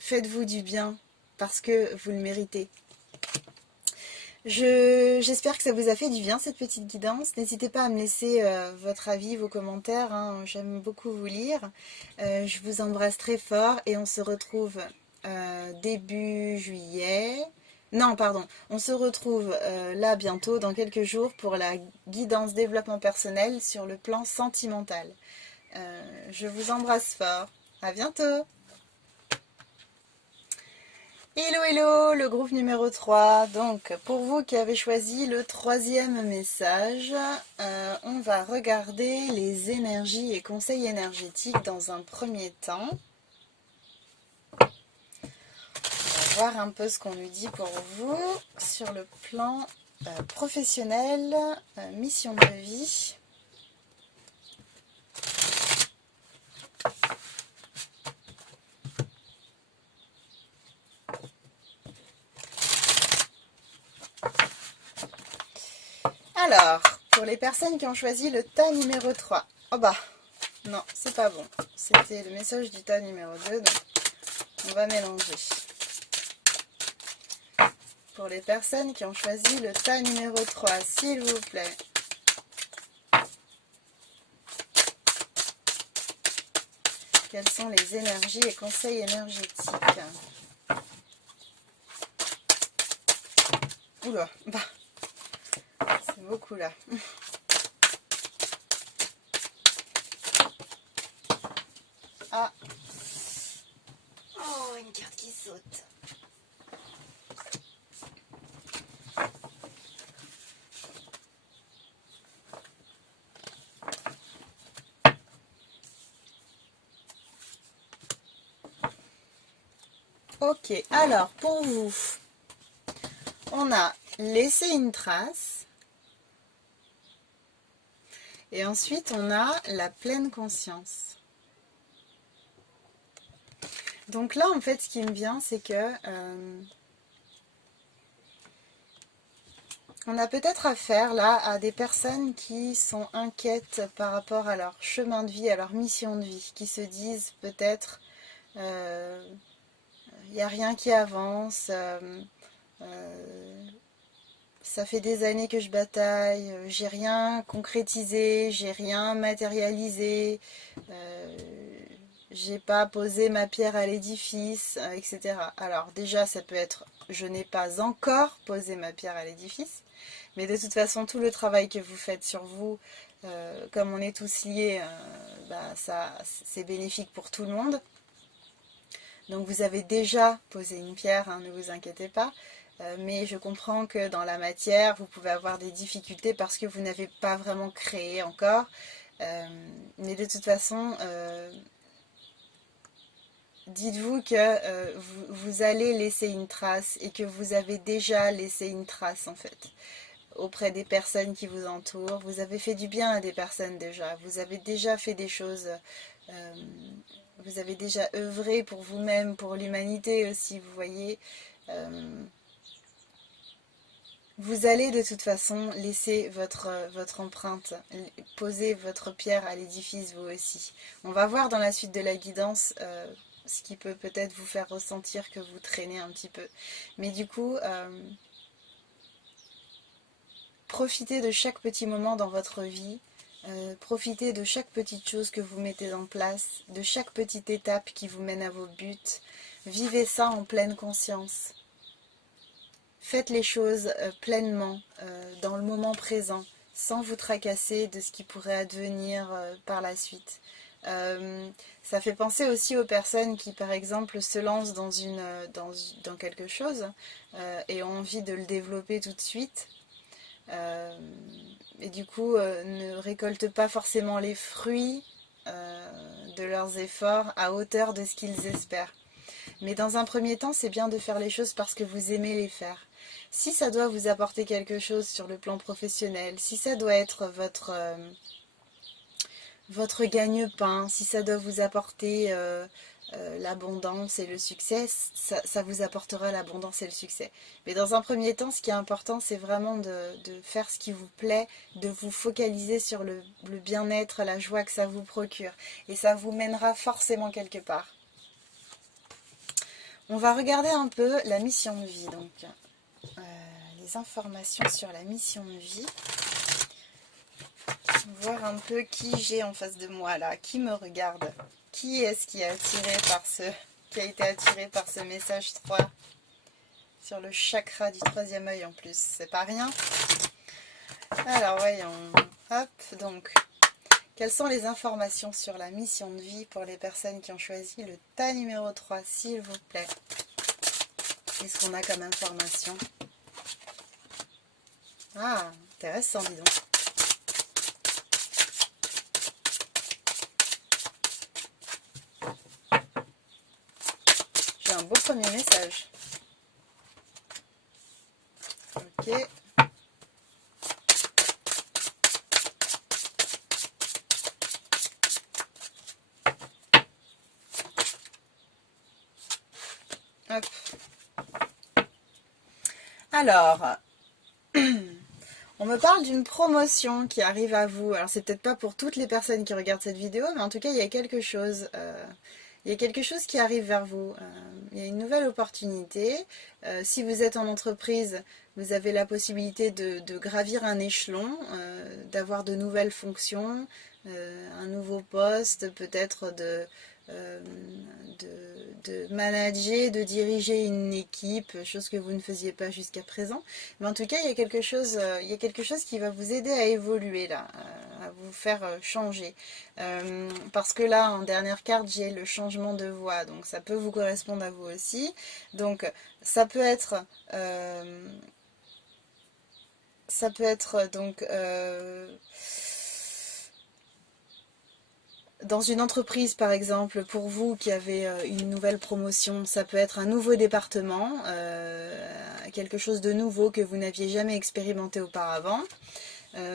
Faites-vous du bien parce que vous le méritez. J'espère que ça vous a fait du bien cette petite guidance. N'hésitez pas à me laisser votre avis, vos commentaires, hein. J'aime beaucoup vous lire. Je vous embrasse très fort et on se retrouve début juillet. Non, pardon. On se retrouve là bientôt, dans quelques jours, pour la guidance développement personnel sur le plan sentimental. Je vous embrasse fort. À bientôt. Hello hello, le groupe numéro 3. Donc pour vous qui avez choisi le troisième message, on va regarder les énergies et conseils énergétiques dans un premier temps. On va voir un peu ce qu'on nous dit pour vous sur le plan professionnel, mission de vie. Alors, pour les personnes qui ont choisi le tas numéro 3. Oh bah, non, c'est pas bon. C'était le message du tas numéro 2, donc on va mélanger. Pour les personnes qui ont choisi le tas numéro 3, s'il vous plaît. Quelles sont les énergies et conseils énergétiques? Oula, bah, c'est beaucoup là. Ah. Oh, une carte qui saute. Ok, alors pour vous, on a laissé une trace. Et ensuite, on a la pleine conscience. Donc là, en fait, ce qui me vient, c'est que on a peut-être affaire là à des personnes qui sont inquiètes par rapport à leur chemin de vie, à leur mission de vie, qui se disent peut-être il n'y a rien qui avance, ça fait des années que je bataille, j'ai rien concrétisé, j'ai rien matérialisé, j'ai pas posé ma pierre à l'édifice, etc. Alors déjà, ça peut être je n'ai pas encore posé ma pierre à l'édifice, mais de toute façon, tout le travail que vous faites sur vous, comme on est tous liés, ça, c'est bénéfique pour tout le monde. Donc vous avez déjà posé une pierre, hein, ne vous inquiétez pas. Mais je comprends que dans la matière, vous pouvez avoir des difficultés parce que vous n'avez pas vraiment créé encore. Mais de toute façon, dites-vous que vous allez laisser une trace et que vous avez déjà laissé une trace en fait auprès des personnes qui vous entourent. Vous avez fait du bien à des personnes déjà. Vous avez déjà fait des choses. euh, vous avez déjà œuvré pour vous-même, pour l'humanité aussi, vous voyez. Vous allez de toute façon laisser votre empreinte, poser votre pierre à l'édifice vous aussi. On va voir dans la suite de la guidance ce qui peut peut-être vous faire ressentir que vous traînez un petit peu. Mais du coup, profitez de chaque petit moment dans votre vie. Profitez de chaque petite chose que vous mettez en place, de chaque petite étape qui vous mène à vos buts. Vivez ça en pleine conscience. Faites les choses pleinement, dans le moment présent, sans vous tracasser de ce qui pourrait advenir par la suite. Ça fait penser aussi aux personnes qui, par exemple, se lancent dans quelque chose et ont envie de le développer tout de suite. Et du coup, ne récoltent pas forcément les fruits de leurs efforts à hauteur de ce qu'ils espèrent. Mais dans un premier temps, c'est bien de faire les choses parce que vous aimez les faire. Si ça doit vous apporter quelque chose sur le plan professionnel, si ça doit être votre gagne-pain, si ça doit vous apporter l'abondance et le succès, ça vous apportera l'abondance et le succès. Mais dans un premier temps, ce qui est important, c'est vraiment de faire ce qui vous plaît, de vous focaliser sur le bien-être, la joie que ça vous procure. Et ça vous mènera forcément quelque part. On va regarder un peu la mission de vie, donc les informations sur la mission de vie. Voir un peu qui j'ai en face de moi là, qui me regarde. Qui est-ce qui qui a été attiré par ce message 3 sur le chakra du troisième œil en plus, c'est pas rien. Alors voyons, hop, donc quelles sont les informations sur la mission de vie pour les personnes qui ont choisi le tas numéro 3, s'il vous plaît? Qu'est-ce qu'on a comme information? Ah, intéressant, dis donc. J'ai un beau premier message. Ok. Hop. Alors, on me parle d'une promotion qui arrive à vous. Alors, c'est peut-être pas pour toutes les personnes qui regardent cette vidéo, mais en tout cas, il y a quelque chose. Il y a quelque chose qui arrive vers vous. Il y a une nouvelle opportunité. Si vous êtes en entreprise, vous avez la possibilité de gravir un échelon, d'avoir de nouvelles fonctions, un nouveau poste, peut-être euh, de manager, de diriger une équipe, chose que vous ne faisiez pas jusqu'à présent. Mais en tout cas, il y a quelque chose qui va vous aider à évoluer là, à vous faire changer. Parce que là, en dernière carte, j'ai le changement de voix, donc ça peut vous correspondre à vous aussi. Donc, ça peut être... donc Dans une entreprise, par exemple, pour vous qui avez une nouvelle promotion, ça peut être un nouveau département, quelque chose de nouveau que vous n'aviez jamais expérimenté auparavant.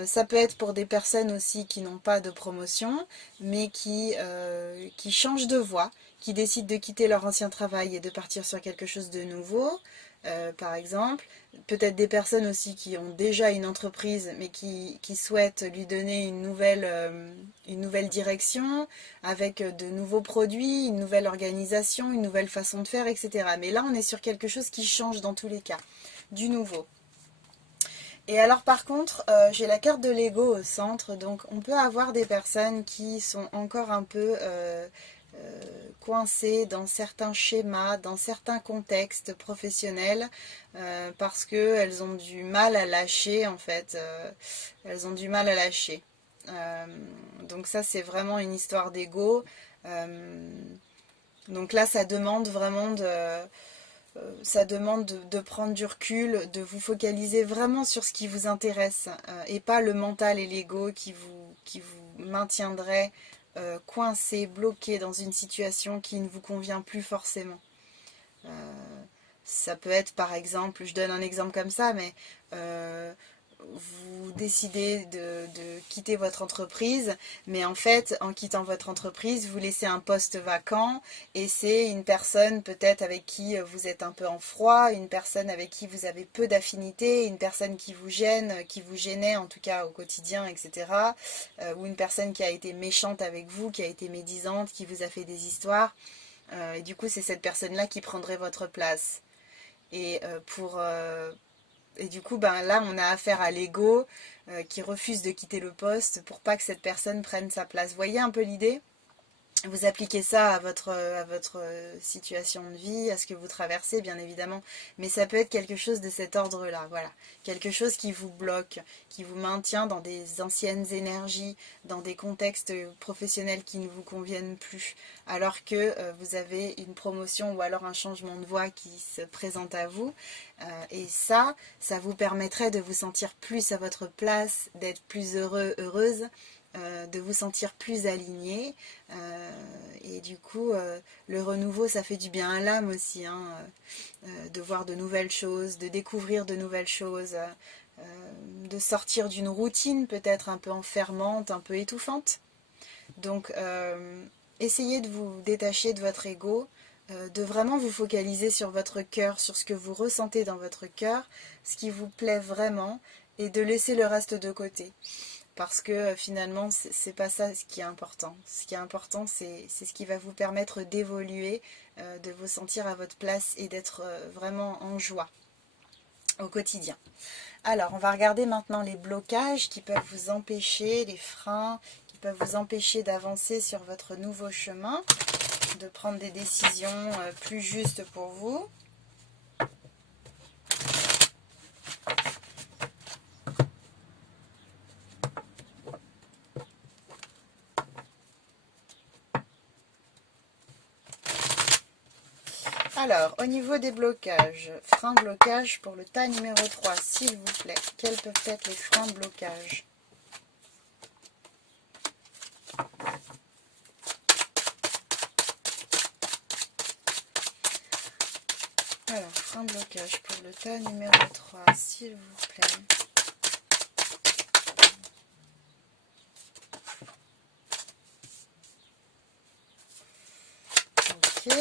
Ça peut être pour des personnes aussi qui n'ont pas de promotion, mais qui changent de voie, qui décident de quitter leur ancien travail et de partir sur quelque chose de nouveau, par exemple. Peut-être des personnes aussi qui ont déjà une entreprise, mais qui souhaitent lui donner une nouvelle direction, avec de nouveaux produits, une nouvelle organisation, une nouvelle façon de faire, etc. Mais là, on est sur quelque chose qui change dans tous les cas, du nouveau. Et alors par contre, j'ai la carte de l'ego au centre, donc on peut avoir des personnes qui sont encore un peu coincées dans certains schémas, dans certains contextes professionnels, parce qu'elles ont du mal à lâcher en fait, elles ont du mal à lâcher. Euh, donc ça c'est vraiment une histoire d'ego. Euh, donc là ça demande vraiment ça demande de prendre du recul, de vous focaliser vraiment sur ce qui vous intéresse et pas le mental et l'ego qui vous maintiendraient coincé, bloqué dans une situation qui ne vous convient plus forcément. Euh, Ça peut être par exemple, je donne un exemple comme ça, mais euh, vous décidez de quitter votre entreprise, mais en fait, en quittant votre entreprise, vous laissez un poste vacant et c'est une personne peut-être avec qui vous êtes un peu en froid, une personne avec qui vous avez peu d'affinité, une personne qui vous gêne, qui vous gênait en tout cas au quotidien, etc. Ou une personne qui a été méchante avec vous, qui a été médisante, qui vous a fait des histoires. Et du coup, c'est cette personne-là qui prendrait votre place. Et et du coup, ben là, on a affaire à l'ego qui refuse de quitter le poste pour pas que cette personne prenne sa place. Vous voyez un peu l'idée? Vous appliquez ça à votre situation de vie, à ce que vous traversez, bien évidemment. Mais ça peut être quelque chose de cet ordre-là, voilà. Quelque chose qui vous bloque, qui vous maintient dans des anciennes énergies, dans des contextes professionnels qui ne vous conviennent plus, alors que vous avez une promotion ou alors un changement de voie qui se présente à vous. Et ça vous permettrait de vous sentir plus à votre place, d'être plus heureux, heureuse, de vous sentir plus aligné. Et du coup, le renouveau, ça fait du bien à l'âme aussi, hein, de voir de nouvelles choses, de découvrir de nouvelles choses, de sortir d'une routine peut-être un peu enfermante, un peu étouffante. Donc, essayez de vous détacher de votre ego, de vraiment vous focaliser sur votre cœur, sur ce que vous ressentez dans votre cœur, ce qui vous plaît vraiment, et de laisser le reste de côté. Parce que finalement, c'est pas ça ce qui est important. Ce qui est important, c'est ce qui va vous permettre d'évoluer, de vous sentir à votre place et d'être vraiment en joie au quotidien. Alors, on va regarder maintenant les blocages qui peuvent vous empêcher, les freins qui peuvent vous empêcher d'avancer sur votre nouveau chemin, de prendre des décisions plus justes pour vous. Alors, au niveau des blocages, freins blocage pour le tas numéro 3, s'il vous plaît. Quels peuvent être les freins blocage? Alors, frein blocage pour le tas numéro 3, s'il vous plaît. Ok.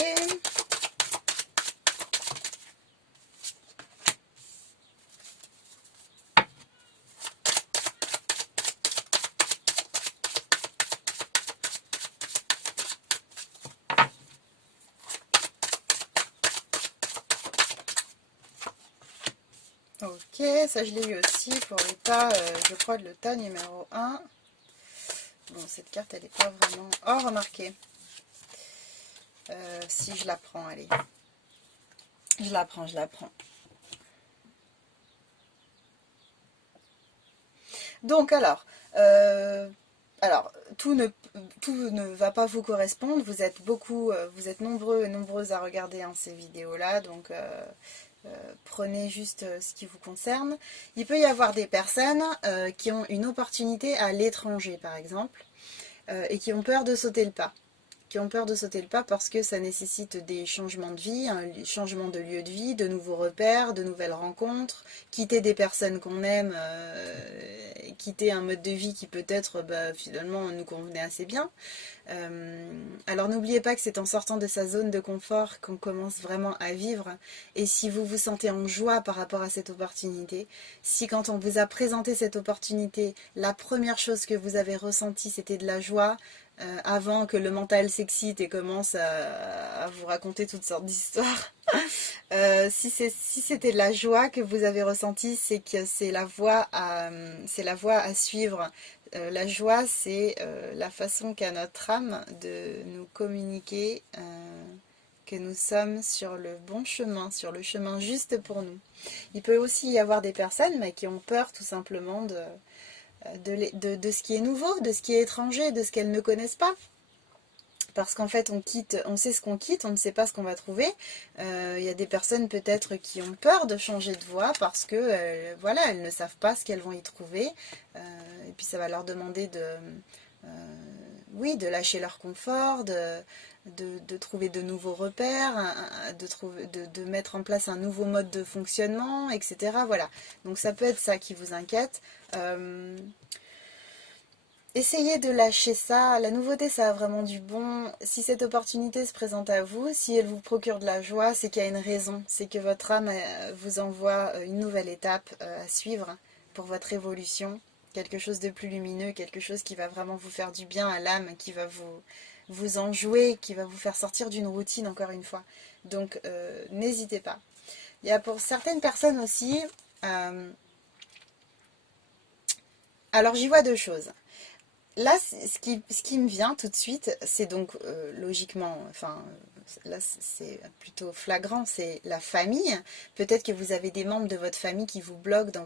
Ok, ça je l'ai eu aussi pour le tas, je crois, le tas numéro 1. Bon, cette carte, elle n'est pas vraiment... Oh, remarquez. Si je la prends, allez. Je la prends, je la prends. Donc, alors tout ne va pas vous correspondre. Vous êtes beaucoup, vous êtes nombreux et nombreuses à regarder hein, ces vidéos-là. Donc, prenez juste ce qui vous concerne. Il peut y avoir des personnes qui ont une opportunité à l'étranger, par exemple. et qui ont peur de sauter le pas. Qui ont peur de sauter le pas parce que ça nécessite des changements de vie, un changement de lieu de vie, de nouveaux repères, de nouvelles rencontres, quitter des personnes qu'on aime, quitter un mode de vie qui peut-être finalement nous convenait assez bien. Alors n'oubliez pas que c'est en sortant de sa zone de confort qu'on commence vraiment à vivre. Et si vous vous sentez en joie par rapport à cette opportunité, si quand on vous a présenté cette opportunité, la première chose que vous avez ressentie c'était de la joie, avant que le mental s'excite et commence à vous raconter toutes sortes d'histoires. Si c'était de la joie que vous avez ressentie, c'est que c'est la voie à suivre. La joie, c'est la façon qu'a notre âme de nous communiquer que nous sommes sur le bon chemin, sur le chemin juste pour nous. Il peut aussi y avoir des personnes mais qui ont peur tout simplement de ce qui est nouveau, de ce qui est étranger, de ce qu'elles ne connaissent pas. Parce qu'en fait, on sait ce qu'on quitte, on ne sait pas ce qu'on va trouver. Il y a des personnes peut-être qui ont peur de changer de voie parce que voilà, elles ne savent pas ce qu'elles vont y trouver. Et puis ça va leur demander oui, de lâcher leur confort, de trouver de nouveaux repères, de mettre en place un nouveau mode de fonctionnement, etc. Voilà. Donc ça peut être ça qui vous inquiète. Essayez de lâcher ça, la nouveauté ça a vraiment du bon. Si cette opportunité se présente à vous, si elle vous procure de la joie, c'est qu'il y a une raison. C'est que votre âme vous envoie une nouvelle étape à suivre pour votre évolution. Quelque chose de plus lumineux, quelque chose qui va vraiment vous faire du bien à l'âme, qui va vous enjouer, qui va vous faire sortir d'une routine encore une fois. Donc n'hésitez pas. Il y a pour certaines personnes aussi... alors j'y vois deux choses. Là, ce qui me vient tout de suite, c'est donc logiquement, enfin, là c'est plutôt flagrant, c'est la famille. Peut-être que vous avez des membres de votre famille qui vous bloquent dans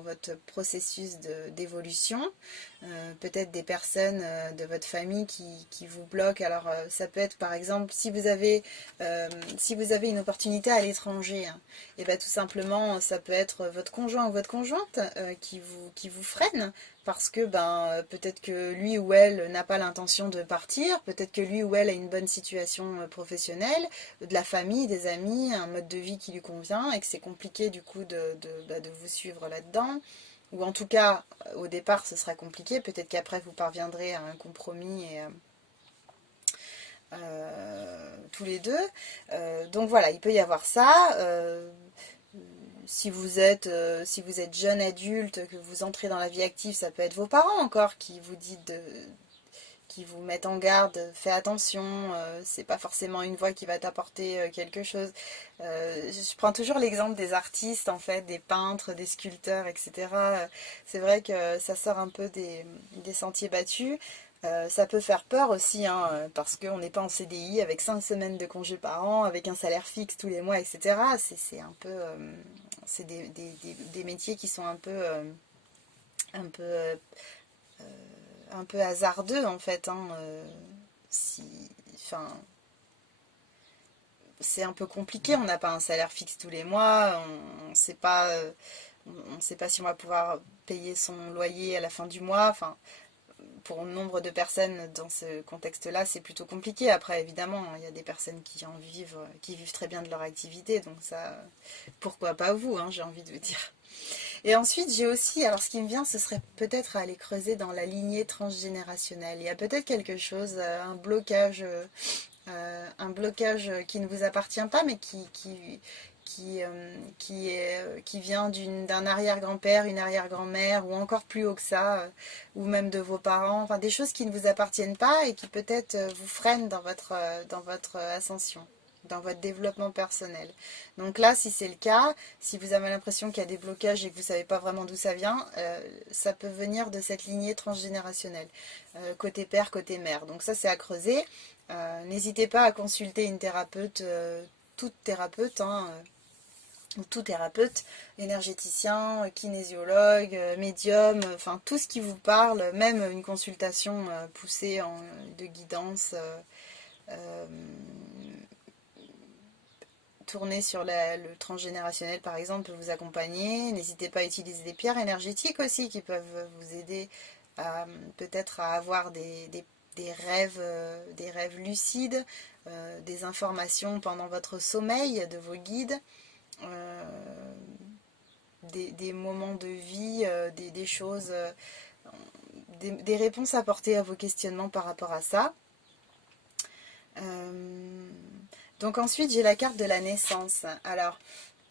votre processus d'évolution. Peut-être des personnes de votre famille qui vous bloquent. Alors ça peut être par exemple si vous avez une opportunité à l'étranger, hein, et bien tout simplement ça peut être votre conjoint ou votre conjointe qui vous freine parce que peut-être que lui ou elle n'a pas l'intention de partir, peut-être que lui ou elle a une bonne situation professionnelle, de la famille, des amis, un mode de vie qui lui convient et que c'est compliqué du coup de vous suivre là-dedans. Ou en tout cas, au départ, ce sera compliqué. Peut-être qu'après, vous parviendrez à un compromis et, tous les deux. Donc voilà, il peut y avoir ça. Si vous êtes jeune adulte, que vous entrez dans la vie active, ça peut être vos parents encore qui vous qui vous mettent en garde, fais attention, c'est pas forcément une voix qui va t'apporter quelque chose. Je prends toujours l'exemple des artistes, en fait, des peintres, des sculpteurs, etc. C'est vrai que ça sort un peu des sentiers battus. Ça peut faire peur aussi, hein, parce qu'on n'est pas en CDI avec 5 semaines de congés par an, avec un salaire fixe tous les mois, etc. C'est un peu, c'est des métiers qui sont un peu, euh, un peu hasardeux en fait. Hein, enfin, c'est un peu compliqué. On n'a pas un salaire fixe tous les mois. On ne sait pas, on sait pas si on va pouvoir payer son loyer à la fin du mois. Enfin, pour nombre de personnes dans ce contexte-là, c'est plutôt compliqué. Après, évidemment, il y a des personnes qui vivent très bien de leur activité, donc ça, pourquoi pas vous, hein, j'ai envie de vous dire. Et ensuite, j'ai aussi, alors ce qui me vient, ce serait peut-être à aller creuser dans la lignée transgénérationnelle. Il y a peut-être quelque chose, un blocage qui ne vous appartient pas, mais qui vient d'un arrière-grand-père, une arrière-grand-mère, ou encore plus haut que ça, ou même de vos parents, enfin des choses qui ne vous appartiennent pas et qui peut-être vous freinent dans votre ascension, dans votre développement personnel. Donc là, si c'est le cas, si vous avez l'impression qu'il y a des blocages et que vous ne savez pas vraiment d'où ça vient, ça peut venir de cette lignée transgénérationnelle, côté père, côté mère. Donc ça, c'est à creuser. N'hésitez pas à consulter une thérapeute, toute thérapeute, hein, ou tout thérapeute, énergéticien, kinésiologue, médium, enfin tout ce qui vous parle, même une consultation poussée de guidance, euh, tournée sur le transgénérationnel par exemple, peut vous accompagner. N'hésitez pas à utiliser des pierres énergétiques aussi qui peuvent vous aider peut-être à avoir des rêves lucides, des informations pendant votre sommeil de vos guides, euh, des moments de vie, des choses, des réponses apportées à vos questionnements par rapport à ça. Euh, donc ensuite, j'ai la carte de la naissance. Alors,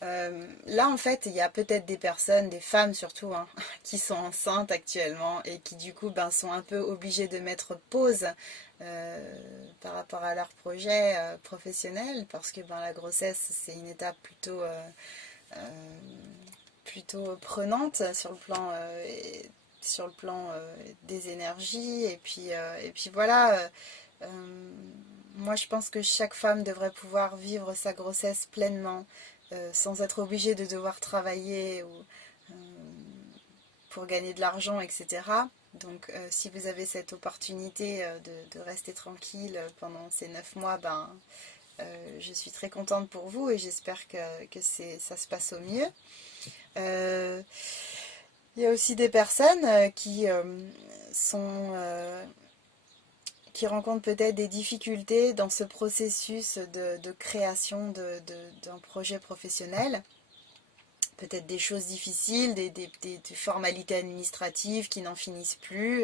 là, en fait, il y a peut-être des personnes, des femmes surtout, hein, qui sont enceintes actuellement et qui, du coup, ben, sont un peu obligées de mettre pause par rapport à leur projet professionnel parce que ben, la grossesse, c'est une étape euh, plutôt prenante sur le plan des énergies. Et puis voilà, moi, je pense que chaque femme devrait pouvoir vivre sa grossesse pleinement sans être obligée de devoir travailler euh, pour gagner de l'argent, etc. Donc, si vous avez cette opportunité de rester tranquille pendant ces 9 mois, ben, je suis très contente pour vous et j'espère que ça se passe au mieux. Euh, il y a aussi des personnes sont, qui rencontrent peut-être des difficultés dans ce processus de création d'un projet professionnel. Peut-être des choses difficiles, des formalités administratives qui n'en finissent plus,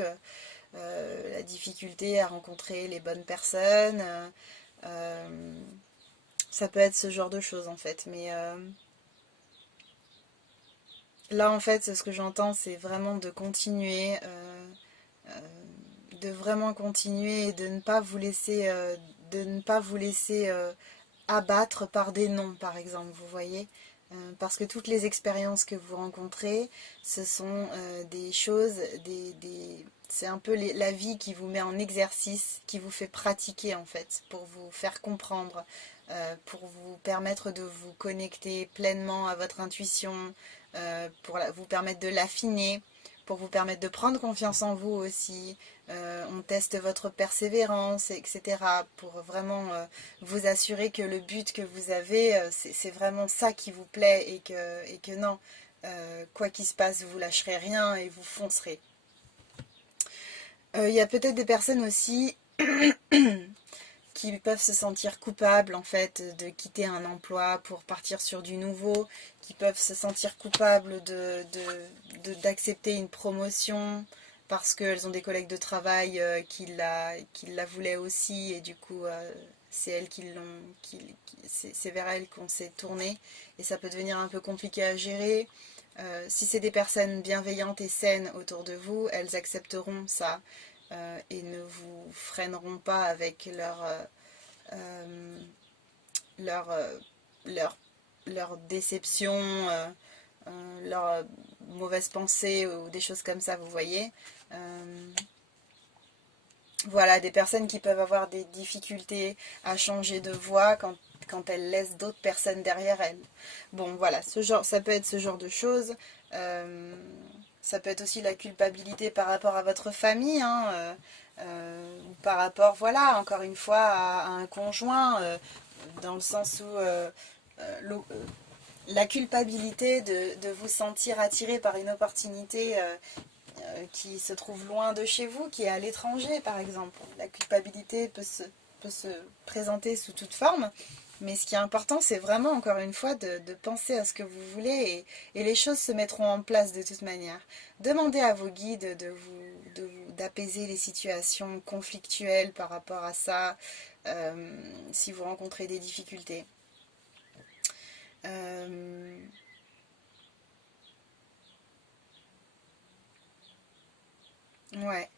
la difficulté à rencontrer les bonnes personnes. Euh, Ça peut être ce genre de choses en fait. Mais là en fait, ce que j'entends, c'est vraiment de continuer, de vraiment continuer et de ne pas vous laisser abattre par des noms, par exemple, vous voyez. Parce que toutes les expériences que vous rencontrez, ce sont des choses, c'est un peu la vie qui vous met en exercice, qui vous fait pratiquer en fait, pour vous faire comprendre, pour vous permettre de vous connecter pleinement à votre intuition, vous permettre de l'affiner, pour vous permettre de prendre confiance en vous aussi. On teste votre persévérance, etc. pour vraiment vous assurer que le but que vous avez, c'est vraiment ça qui vous plaît et que non, quoi qu'il se passe, vous lâcherez rien et vous foncerez. Il y a peut-être des personnes aussi qui peuvent se sentir coupables en fait de quitter un emploi pour partir sur du nouveau, qui peuvent se sentir coupables d'accepter une promotion parce qu'elles ont des collègues de travail qui la voulaient aussi et du coup c'est elles qui l'ont, c'est vers elles qu'on s'est tourné et ça peut devenir un peu compliqué à gérer. Si c'est des personnes bienveillantes et saines autour de vous, elles accepteront ça et ne vous freineront pas avec euh, leur, leur, leur déception, leur mauvaise pensée ou des choses comme ça, vous voyez. Voilà, des personnes qui peuvent avoir des difficultés à changer de voie quand elles laissent d'autres personnes derrière elles. Bon, voilà, ça peut être ce genre de choses. Euh, Ça peut être aussi la culpabilité par rapport à votre famille, hein, ou par rapport, voilà, encore une fois, à un conjoint, dans le sens où la culpabilité de vous sentir attiré par une opportunité qui se trouve loin de chez vous, qui est à l'étranger par exemple. La culpabilité peut se présenter sous toute forme, mais ce qui est important, c'est vraiment encore une fois de penser à ce que vous voulez et les choses se mettront en place de toute manière. Demandez à vos guides d'apaiser les situations conflictuelles par rapport à ça, si vous rencontrez des difficultés. Euh, Ouais.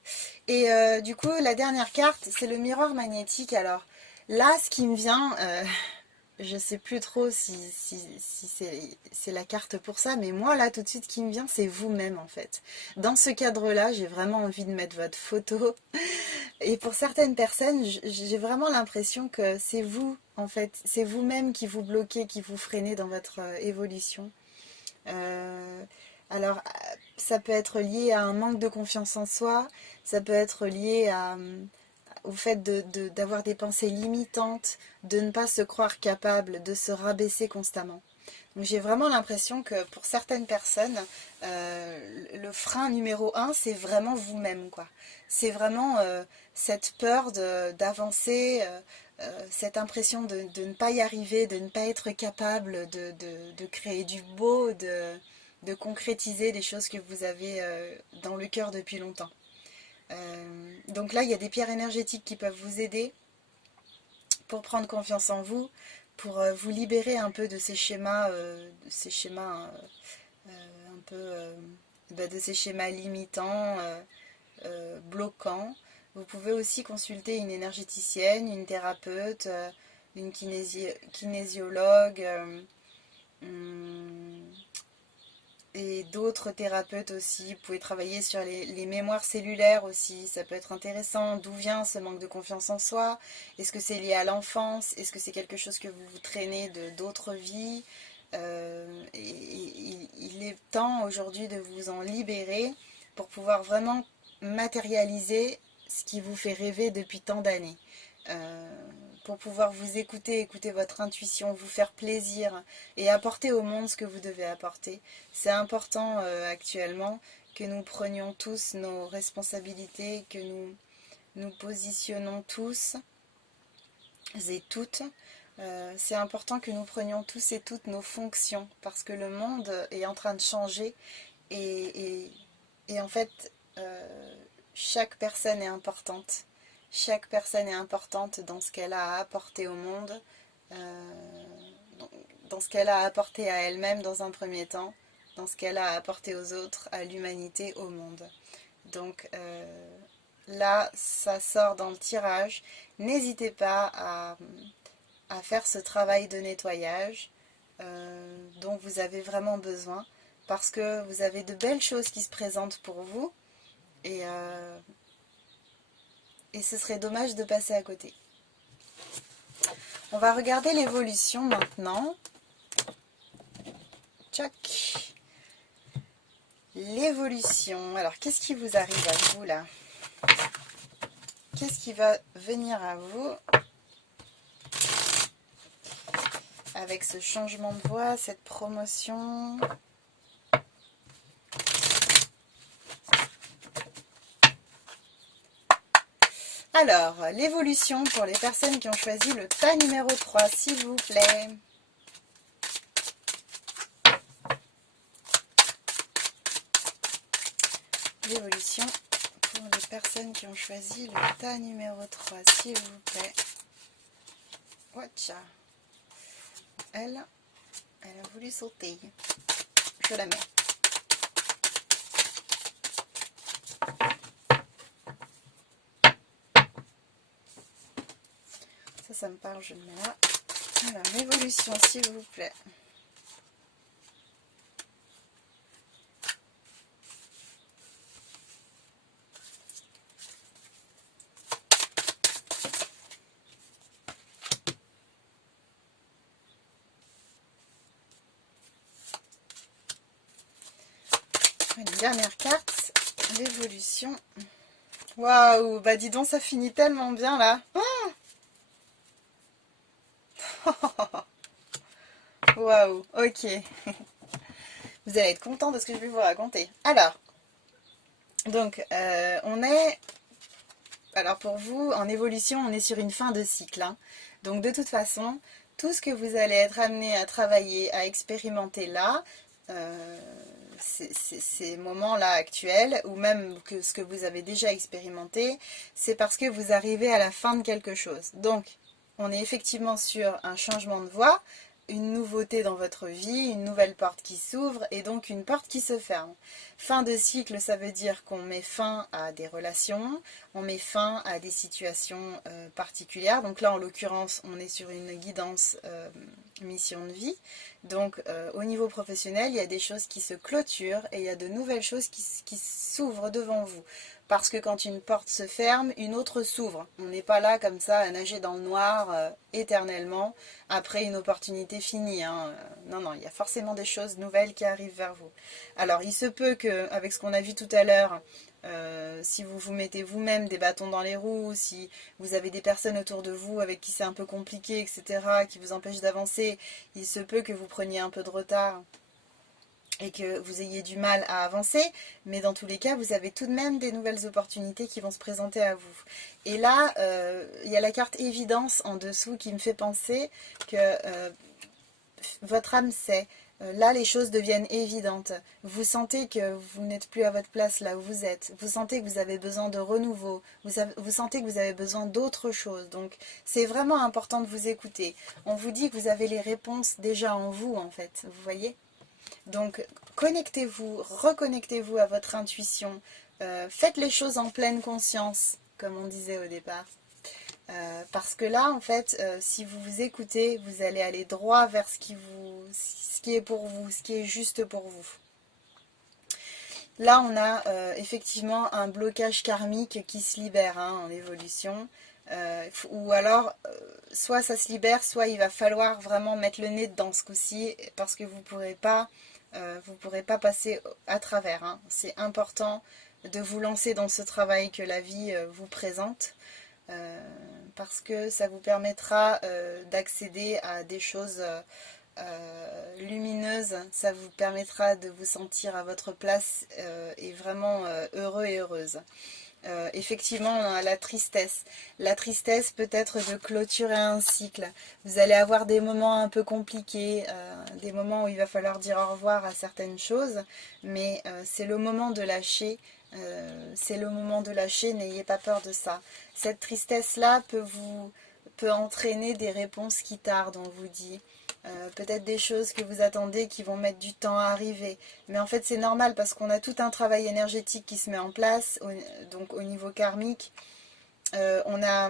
Et du coup, la dernière carte, c'est le miroir magnétique. Alors là, ce qui me vient, je sais plus trop si c'est la carte pour ça, mais moi là, tout de suite, ce qui me vient, c'est vous-même en fait. Dans ce cadre-là, j'ai vraiment envie de mettre votre photo. Et pour certaines personnes, j'ai vraiment l'impression que c'est vous, en fait. C'est vous-même qui vous bloquez, qui vous freinez dans votre évolution. Euh, alors, ça peut être lié à un manque de confiance en soi, ça peut être lié au fait d'avoir des pensées limitantes, de ne pas se croire capable, de se rabaisser constamment. J'ai vraiment l'impression que pour certaines personnes, le frein numéro un, c'est vraiment vous-même, quoi. C'est vraiment cette peur d'avancer, cette impression de ne pas y arriver, de ne pas être capable de créer du beau, de concrétiser des choses que vous avez dans le cœur depuis longtemps. Donc là, il y a des pierres énergétiques qui peuvent vous aider pour prendre confiance en vous, pour vous libérer un peu de ces schémas un peu, de ces schémas limitants, bloquants. Vous pouvez aussi consulter une énergéticienne, une thérapeute, une kinésiologue, hum, et d'autres thérapeutes aussi. Vous pouvez travailler sur les mémoires cellulaires aussi, ça peut être intéressant. D'où vient ce manque de confiance en soi? Est-ce que c'est lié à l'enfance? Est-ce que c'est quelque chose que vous traînez de d'autres vies? Il est temps aujourd'hui de vous en libérer pour pouvoir vraiment matérialiser ce qui vous fait rêver depuis tant d'années. Pour pouvoir vous écouter, écouter votre intuition, vous faire plaisir et apporter au monde ce que vous devez apporter. C'est important actuellement que nous prenions tous nos responsabilités, que nous nous positionnons tous et toutes. C'est important que nous prenions tous et toutes nos fonctions parce que le monde est en train de changer et, et en fait, chaque personne est importante. Chaque personne est importante dans ce qu'elle a à apporter au monde, dans ce qu'elle a apporté à elle-même dans un premier temps, dans ce qu'elle a apporté aux autres, à l'humanité, au monde. Donc là, ça sort dans le tirage. N'hésitez pas à faire ce travail de nettoyage dont vous avez vraiment besoin parce que vous avez de belles choses qui se présentent pour vous et ce serait dommage de passer à côté. On va regarder l'évolution maintenant. Tchac. L'évolution. Alors, qu'est-ce qui vous arrive à vous là? Qu'est-ce qui va venir à vous avec ce changement de voie, cette promotion? Alors, l'évolution pour les personnes qui ont choisi le tas numéro 3, s'il vous plaît. L'évolution pour les personnes qui ont choisi le tas numéro 3, s'il vous plaît. Watcha. Elle a voulu sauter. Je la mets. Ça me parle, je le mets là. Alors, l'évolution, s'il vous plaît. Une dernière carte, l'évolution. Waouh, bah dis donc, ça finit tellement bien là. Waouh, ok. Vous allez être content de ce que je vais vous raconter. Alors, donc, on est... Alors pour vous, en évolution, on est sur une fin de cycle. Hein. Donc de toute façon, tout ce que vous allez être amené à travailler, à expérimenter là, ces moments-là actuels, ou même que ce que vous avez déjà expérimenté, c'est parce que vous arrivez à la fin de quelque chose. Donc, on est effectivement sur un changement de voie, une nouveauté dans votre vie, une nouvelle porte qui s'ouvre et donc une porte qui se ferme. Fin de cycle, ça veut dire qu'on met fin à des relations, on met fin à des situations particulières. Donc là, en l'occurrence, on est sur une guidance mission de vie. Donc au niveau professionnel, il y a des choses qui se clôturent et il y a de nouvelles choses qui s'ouvrent devant vous. Parce que quand une porte se ferme, une autre s'ouvre. On n'est pas là comme ça à nager dans le noir éternellement après une opportunité finie, hein. Non, non, il y a forcément des choses nouvelles qui arrivent vers vous. Alors, il se peut que, avec ce qu'on a vu tout à l'heure, si vous vous mettez vous-même des bâtons dans les roues, si vous avez des personnes autour de vous avec qui c'est un peu compliqué, etc., qui vous empêchent d'avancer, il se peut que vous preniez un peu de retard et que vous ayez du mal à avancer, mais dans tous les cas, vous avez tout de même des nouvelles opportunités qui vont se présenter à vous. Et là, il y a la carte évidence en dessous qui me fait penser que votre âme sait. Là, les choses deviennent évidentes. Vous sentez que vous n'êtes plus à votre place là où vous êtes. Vous sentez que vous avez besoin de renouveau. Vous sentez que vous avez besoin d'autre chose. Donc, c'est vraiment important de vous écouter. On vous dit que vous avez les réponses déjà en vous, en fait. Vous voyez ? Donc, connectez-vous, reconnectez-vous à votre intuition. Faites les choses en pleine conscience, comme on disait au départ. Parce que là, en fait, si vous vous écoutez, vous allez aller droit vers ce qui est pour vous, ce qui est juste pour vous. Là, on a effectivement un blocage karmique qui se libère en évolution. Ou alors, soit ça se libère, soit il va falloir vraiment mettre le nez dedans ce coup-ci, parce que vous ne pourrez pas passer à travers. C'est important de vous lancer dans ce travail que la vie vous présente. Parce que ça vous permettra d'accéder à des choses lumineuses, ça vous permettra de vous sentir à votre place et vraiment heureux et heureuse. Effectivement, on a la tristesse. La tristesse peut être de clôturer un cycle. Vous allez avoir des moments un peu compliqués, des moments où il va falloir dire au revoir à certaines choses, mais c'est le moment de lâcher. C'est le moment de lâcher, n'ayez pas peur de ça. Cette tristesse-là peut entraîner des réponses qui tardent, on vous dit. Peut-être des choses que vous attendez qui vont mettre du temps à arriver. Mais en fait, c'est normal parce qu'on a tout un travail énergétique qui se met en place, donc au niveau karmique. On a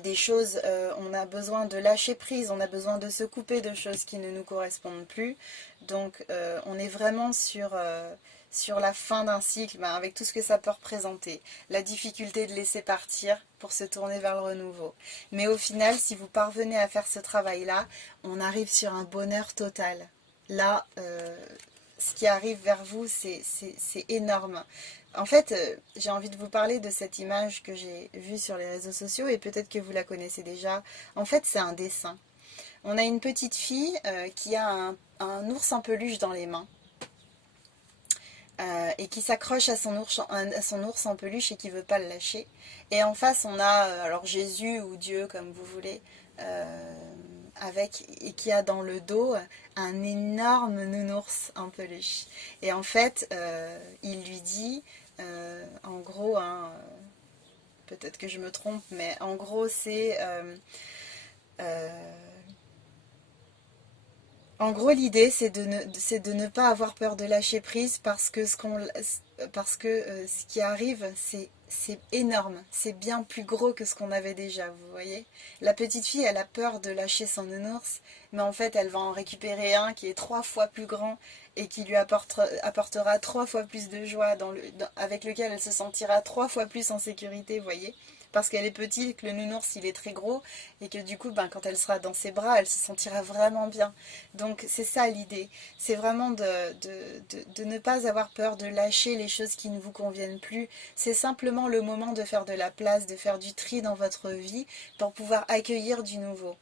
des choses, on a besoin de lâcher prise, on a besoin de se couper de choses qui ne nous correspondent plus. Donc, on est vraiment sur la fin d'un cycle, avec tout ce que ça peut représenter. La difficulté de laisser partir pour se tourner vers le renouveau. Mais au final, si vous parvenez à faire ce travail-là, on arrive sur un bonheur total. Là, ce qui arrive vers vous, c'est énorme. En fait, j'ai envie de vous parler de cette image que j'ai vue sur les réseaux sociaux et peut-être que vous la connaissez déjà. En fait, c'est un dessin. On a une petite fille qui a un ours en peluche dans les mains. Et qui s'accroche à son ours en peluche et qui ne veut pas le lâcher. Et en face, on a alors Jésus ou Dieu, comme vous voulez, et qui a dans le dos un énorme nounours en peluche. Et en fait, il lui dit, en gros, peut-être que je me trompe, mais en gros, c'est... En gros, l'idée, c'est de ne pas avoir peur de lâcher prise parce que ce qui arrive, c'est énorme. C'est bien plus gros que ce qu'on avait déjà, vous voyez. La petite fille, elle a peur de lâcher son nounours, mais en fait, elle va en récupérer un qui est 3 fois plus grand et qui lui apportera 3 fois plus de joie, avec lequel elle se sentira 3 fois plus en sécurité, vous voyez. Parce qu'elle est petite, que le nounours il est très gros et que du coup quand elle sera dans ses bras elle se sentira vraiment bien. Donc c'est ça l'idée, c'est vraiment de ne pas avoir peur de lâcher les choses qui ne vous conviennent plus. C'est simplement le moment de faire de la place, de faire du tri dans votre vie pour pouvoir accueillir du nouveau.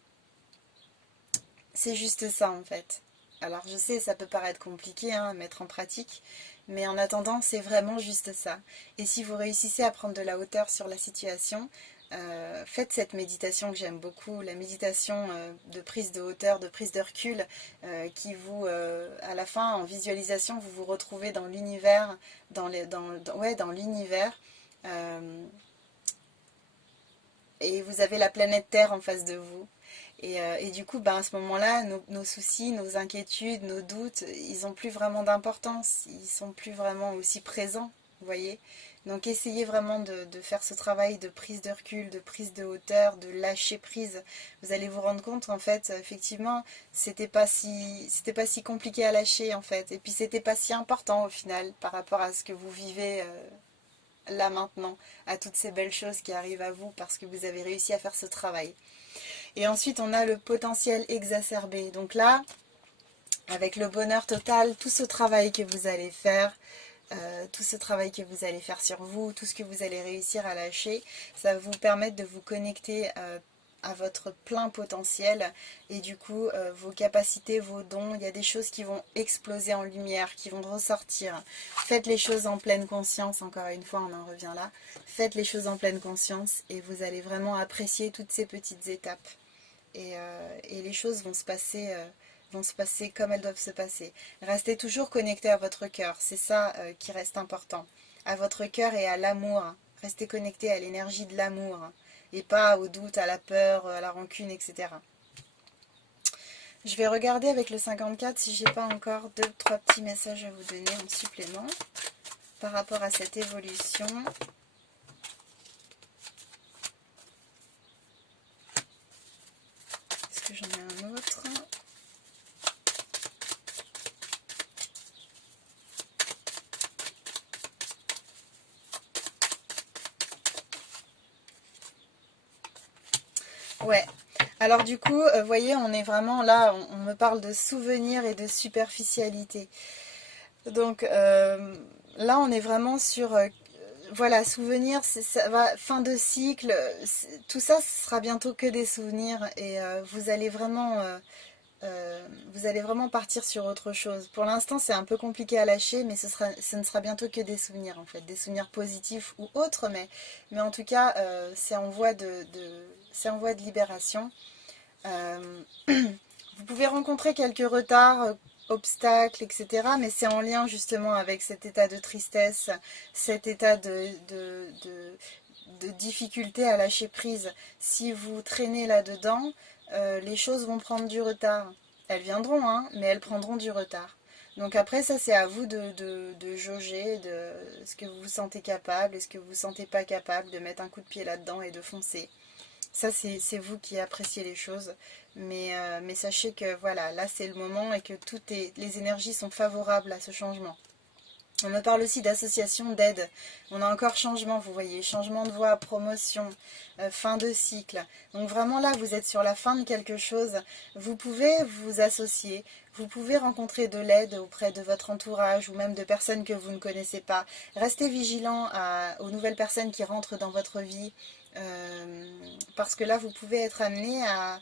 C'est juste ça en fait. Alors je sais, ça peut paraître compliqué à mettre en pratique, mais en attendant, c'est vraiment juste ça. Et si vous réussissez à prendre de la hauteur sur la situation, faites cette méditation que j'aime beaucoup, la méditation de prise de hauteur, de prise de recul, qui vous, à la fin, en visualisation, vous vous retrouvez dans l'univers, dans l'univers, et vous avez la planète Terre en face de vous. Et du coup, à ce moment-là, nos soucis, nos inquiétudes, nos doutes, ils n'ont plus vraiment d'importance. Ils sont plus vraiment aussi présents, vous voyez. Donc essayez vraiment de faire ce travail de prise de recul, de prise de hauteur, de lâcher prise. Vous allez vous rendre compte, en fait, effectivement, c'était pas si compliqué à lâcher, en fait. Et puis c'était pas si important, au final, par rapport à ce que vous vivez là maintenant, à toutes ces belles choses qui arrivent à vous parce que vous avez réussi à faire ce travail. Et ensuite, on a le potentiel exacerbé. Donc là, avec le bonheur total, tout ce travail que vous allez faire, tout ce travail que vous allez faire sur vous, tout ce que vous allez réussir à lâcher, ça va vous permettre de vous connecter à votre plein potentiel et du coup vos capacités, vos dons, il y a des choses qui vont exploser en lumière, qui vont ressortir. Faites les choses en pleine conscience, encore une fois on en revient là, faites les choses en pleine conscience et vous allez vraiment apprécier toutes ces petites étapes et les choses vont se passer comme elles doivent se passer. Restez toujours connecté à votre cœur, c'est ça qui reste important. À votre cœur et à l'amour. Restez connecté à l'énergie de l'amour et pas au doute, à la peur, à la rancune, etc. Je vais regarder avec le 54 si j'ai pas encore 2-3 petits messages à vous donner en supplément par rapport à cette évolution. Est-ce que j'en ai un autre ? Ouais. Alors du coup, vous voyez, on est vraiment là, on me parle de souvenirs et de superficialité. Donc là, on est vraiment sur, voilà, souvenirs, ça va, fin de cycle, tout ça, ce sera bientôt que des souvenirs et vous allez vraiment partir sur autre chose. Pour l'instant, c'est un peu compliqué à lâcher, mais ce ne sera bientôt que des souvenirs, en fait. Des souvenirs positifs ou autres, mais en tout cas, c'est en voie c'est en voie de libération. Euh, vous pouvez rencontrer quelques retards, obstacles, etc. Mais c'est en lien justement avec cet état de tristesse, cet état de difficulté à lâcher prise. Si vous traînez là-dedans, les choses vont prendre du retard. Elles viendront, hein, mais elles prendront du retard. Donc après, ça c'est à vous de jauger de ce que vous vous sentez capable et ce que vous ne vous sentez pas capable, de mettre un coup de pied là-dedans et de foncer. Ça, c'est vous qui appréciez les choses. Mais sachez que voilà, là c'est le moment et que les énergies sont favorables à ce changement. On me parle aussi d'association d'aide. On a encore changement, vous voyez, changement de voie, promotion, fin de cycle. Donc vraiment là, vous êtes sur la fin de quelque chose. Vous pouvez vous associer, vous pouvez rencontrer de l'aide auprès de votre entourage ou même de personnes que vous ne connaissez pas. Restez vigilant aux nouvelles personnes qui rentrent dans votre vie. Parce que là, vous pouvez être amené à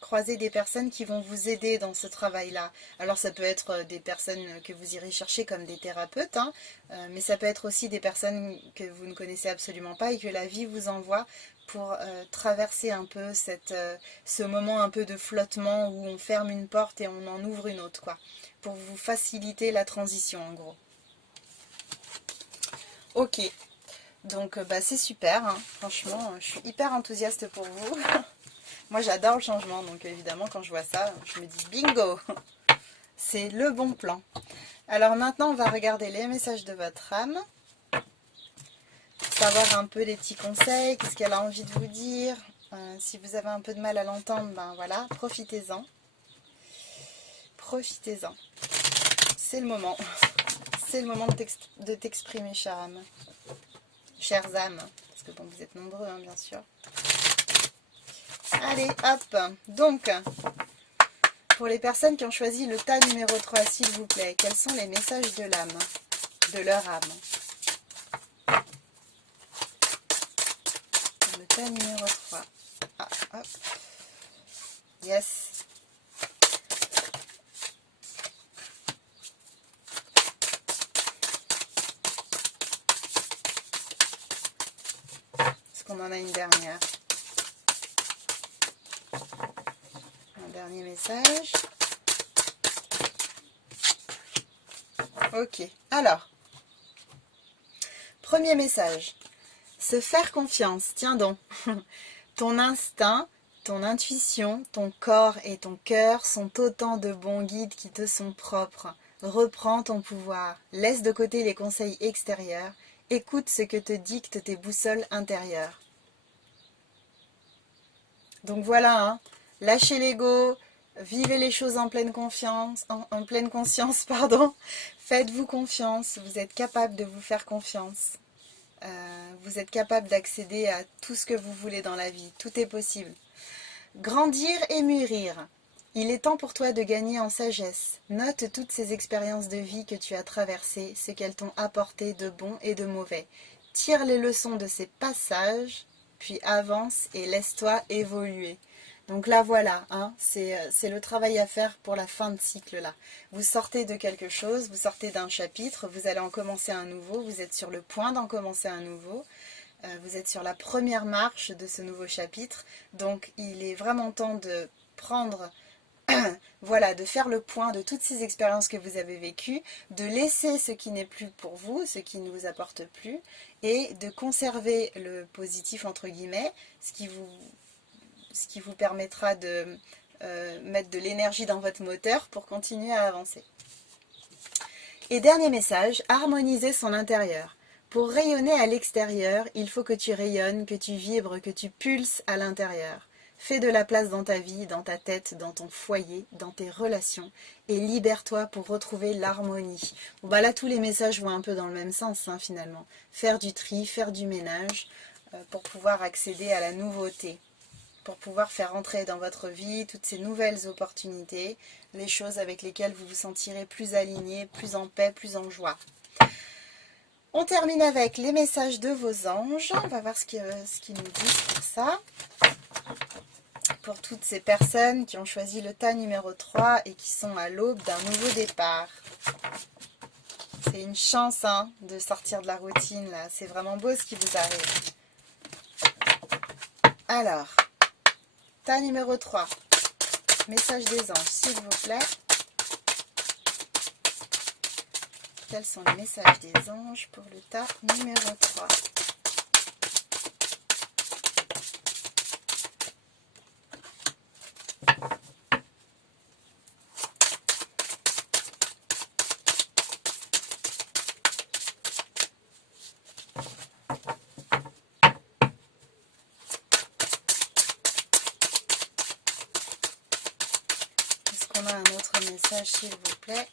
croiser des personnes qui vont vous aider dans ce travail-là. Alors ça peut être des personnes que vous irez chercher comme des thérapeutes, hein, mais ça peut être aussi des personnes que vous ne connaissez absolument pas et que la vie vous envoie pour traverser un peu ce moment un peu de flottement où on ferme une porte et on en ouvre une autre, quoi, pour vous faciliter la transition en gros. Ok, donc bah, c'est super, hein. Franchement, je suis hyper enthousiaste pour vous. Moi j'adore le changement, donc évidemment quand je vois ça, je me dis bingo, c'est le bon plan. Alors maintenant on va regarder les messages de votre âme, pour savoir un peu les petits conseils, qu'est-ce qu'elle a envie de vous dire. Si vous avez un peu de mal à l'entendre, ben voilà, profitez-en. Profitez-en. C'est le moment. C'est le moment de t'exprimer, chère âme. Chères âmes, parce que bon, vous êtes nombreux, hein, bien sûr. Allez, hop. Donc, pour les personnes qui ont choisi le tas numéro 3, s'il vous plaît, quels sont les messages de l'âme, de leur âme? Le tas numéro 3. Ah, hop. Yes. Est-ce qu'on en a une dernière? Un dernier message. Ok, alors, premier message. Se faire confiance, tiens donc. Ton instinct, ton intuition, ton corps et ton cœur sont autant de bons guides qui te sont propres. Reprends ton pouvoir, laisse de côté les conseils extérieurs, écoute ce que te dictent tes boussoles intérieures. Donc voilà, hein, lâchez l'ego, vivez les choses en pleine confiance, en pleine conscience, pardon. Faites-vous confiance, vous êtes capable de vous faire confiance. Vous êtes capable d'accéder à tout ce que vous voulez dans la vie. Tout est possible. Grandir et mûrir. Il est temps pour toi de gagner en sagesse. Note toutes ces expériences de vie que tu as traversées, ce qu'elles t'ont apporté de bon et de mauvais. Tire les leçons de ces passages, puis avance et laisse-toi évoluer. Donc là voilà, hein, c'est le travail à faire pour la fin de cycle là. Vous sortez de quelque chose, vous sortez d'un chapitre, vous allez en commencer un nouveau, vous êtes sur le point d'en commencer un nouveau. Vous êtes sur la première marche de ce nouveau chapitre, donc il est vraiment temps de prendre, voilà, de faire le point de toutes ces expériences que vous avez vécues, de laisser ce qui n'est plus pour vous, ce qui ne vous apporte plus, et de conserver le positif entre guillemets, ce qui vous permettra de mettre de l'énergie dans votre moteur pour continuer à avancer. Et dernier message, harmoniser son intérieur. Pour rayonner à l'extérieur, il faut que tu rayonnes, que tu vibres, que tu pulses à l'intérieur. Fais de la place dans ta vie, dans ta tête, dans ton foyer, dans tes relations et libère-toi pour retrouver l'harmonie. Bon, bah là, tous les messages vont un peu dans le même sens hein, finalement. Faire du tri, faire du ménage pour pouvoir accéder à la nouveauté, pour pouvoir faire entrer dans votre vie toutes ces nouvelles opportunités, les choses avec lesquelles vous vous sentirez plus aligné, plus en paix, plus en joie. On termine avec les messages de vos anges. On va voir ce qu'ils nous disent pour ça. Pour toutes ces personnes qui ont choisi le tas numéro 3 et qui sont à l'aube d'un nouveau départ. C'est une chance hein, de sortir de la routine là. C'est vraiment beau ce qui vous arrive. Alors, tas numéro 3. Message des anges, s'il vous plaît. Quels sont les messages des anges pour le tas numéro 3? Est-ce qu'on a un autre message, s'il vous plaît?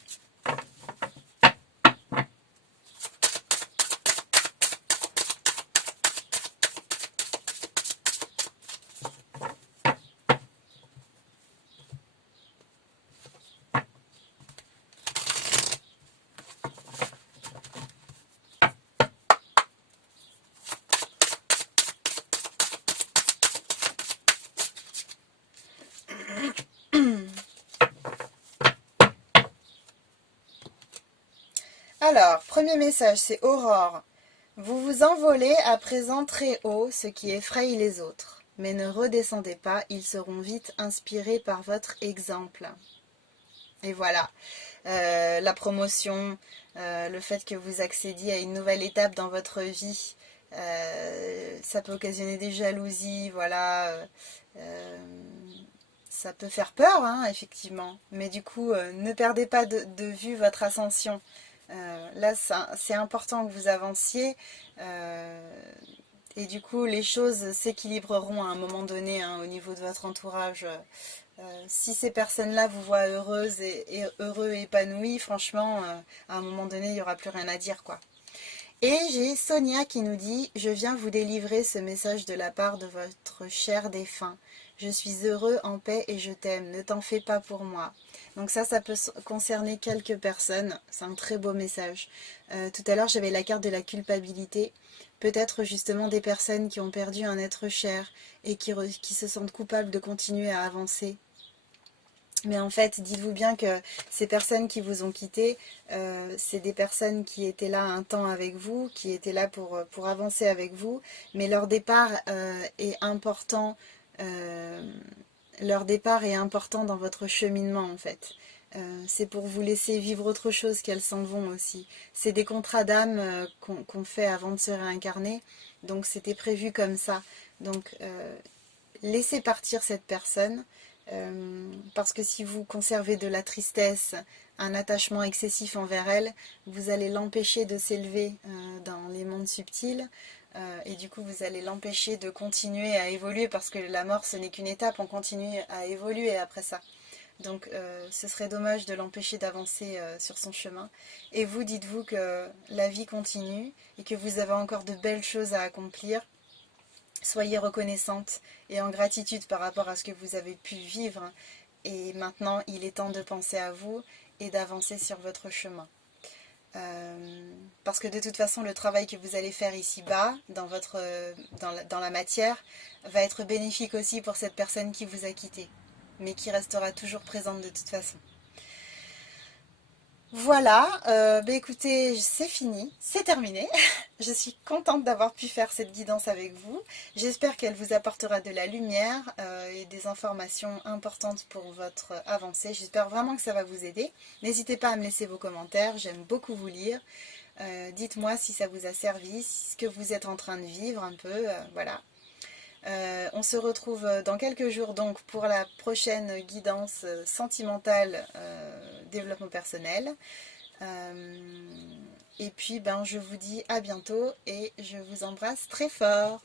Alors, premier message, c'est Aurore. Vous vous envolez à présent très haut, ce qui effraie les autres. Mais ne redescendez pas, ils seront vite inspirés par votre exemple. Et voilà, la promotion, le fait que vous accédiez à une nouvelle étape dans votre vie, ça peut occasionner des jalousies, voilà. Ça peut faire peur, hein, effectivement. Mais du coup, ne perdez pas de vue votre ascension. Là, c'est important que vous avanciez. Et du coup, les choses s'équilibreront à un moment donné hein, au niveau de votre entourage. Si ces personnes-là vous voient heureuses et heureux et épanouis, franchement, à un moment donné, il n'y aura plus rien à dire, quoi. Et j'ai Sonia qui nous dit « Je viens vous délivrer ce message de la part de votre cher défunt. Je suis heureux, en paix et je t'aime. Ne t'en fais pas pour moi. » Donc ça peut concerner quelques personnes. C'est un très beau message. Tout à l'heure, j'avais la carte de la culpabilité. Peut-être justement des personnes qui ont perdu un être cher et qui se sentent coupables de continuer à avancer. Mais en fait, dites-vous bien que ces personnes qui vous ont quitté, c'est des personnes qui étaient là un temps avec vous, qui étaient là pour avancer avec vous, mais leur départ est important. Leur départ est important dans votre cheminement en fait. C'est pour vous laisser vivre autre chose qu'elles s'en vont aussi. C'est des contrats d'âme qu'on fait avant de se réincarner, donc c'était prévu comme ça. Donc laissez partir cette personne. Parce que si vous conservez de la tristesse, un attachement excessif envers elle, vous allez l'empêcher de s'élever dans les mondes subtils et du coup vous allez l'empêcher de continuer à évoluer parce que la mort ce n'est qu'une étape, on continue à évoluer après ça. Donc ce serait dommage de l'empêcher d'avancer sur son chemin. Et vous, dites-vous que la vie continue et que vous avez encore de belles choses à accomplir. Soyez reconnaissante et en gratitude par rapport à ce que vous avez pu vivre. Et maintenant, il est temps de penser à vous et d'avancer sur votre chemin. Parce que de toute façon, le travail que vous allez faire ici-bas, dans la matière, va être bénéfique aussi pour cette personne qui vous a quitté, mais qui restera toujours présente de toute façon. Voilà, écoutez, c'est fini, c'est terminé. Je suis contente d'avoir pu faire cette guidance avec vous. J'espère qu'elle vous apportera de la lumière et des informations importantes pour votre avancée. J'espère vraiment que ça va vous aider. N'hésitez pas à me laisser vos commentaires, j'aime beaucoup vous lire. Dites-moi si ça vous a servi, ce que vous êtes en train de vivre un peu, voilà. On se retrouve dans quelques jours donc pour la prochaine guidance sentimentale développement personnel. Et puis je vous dis à bientôt et je vous embrasse très fort.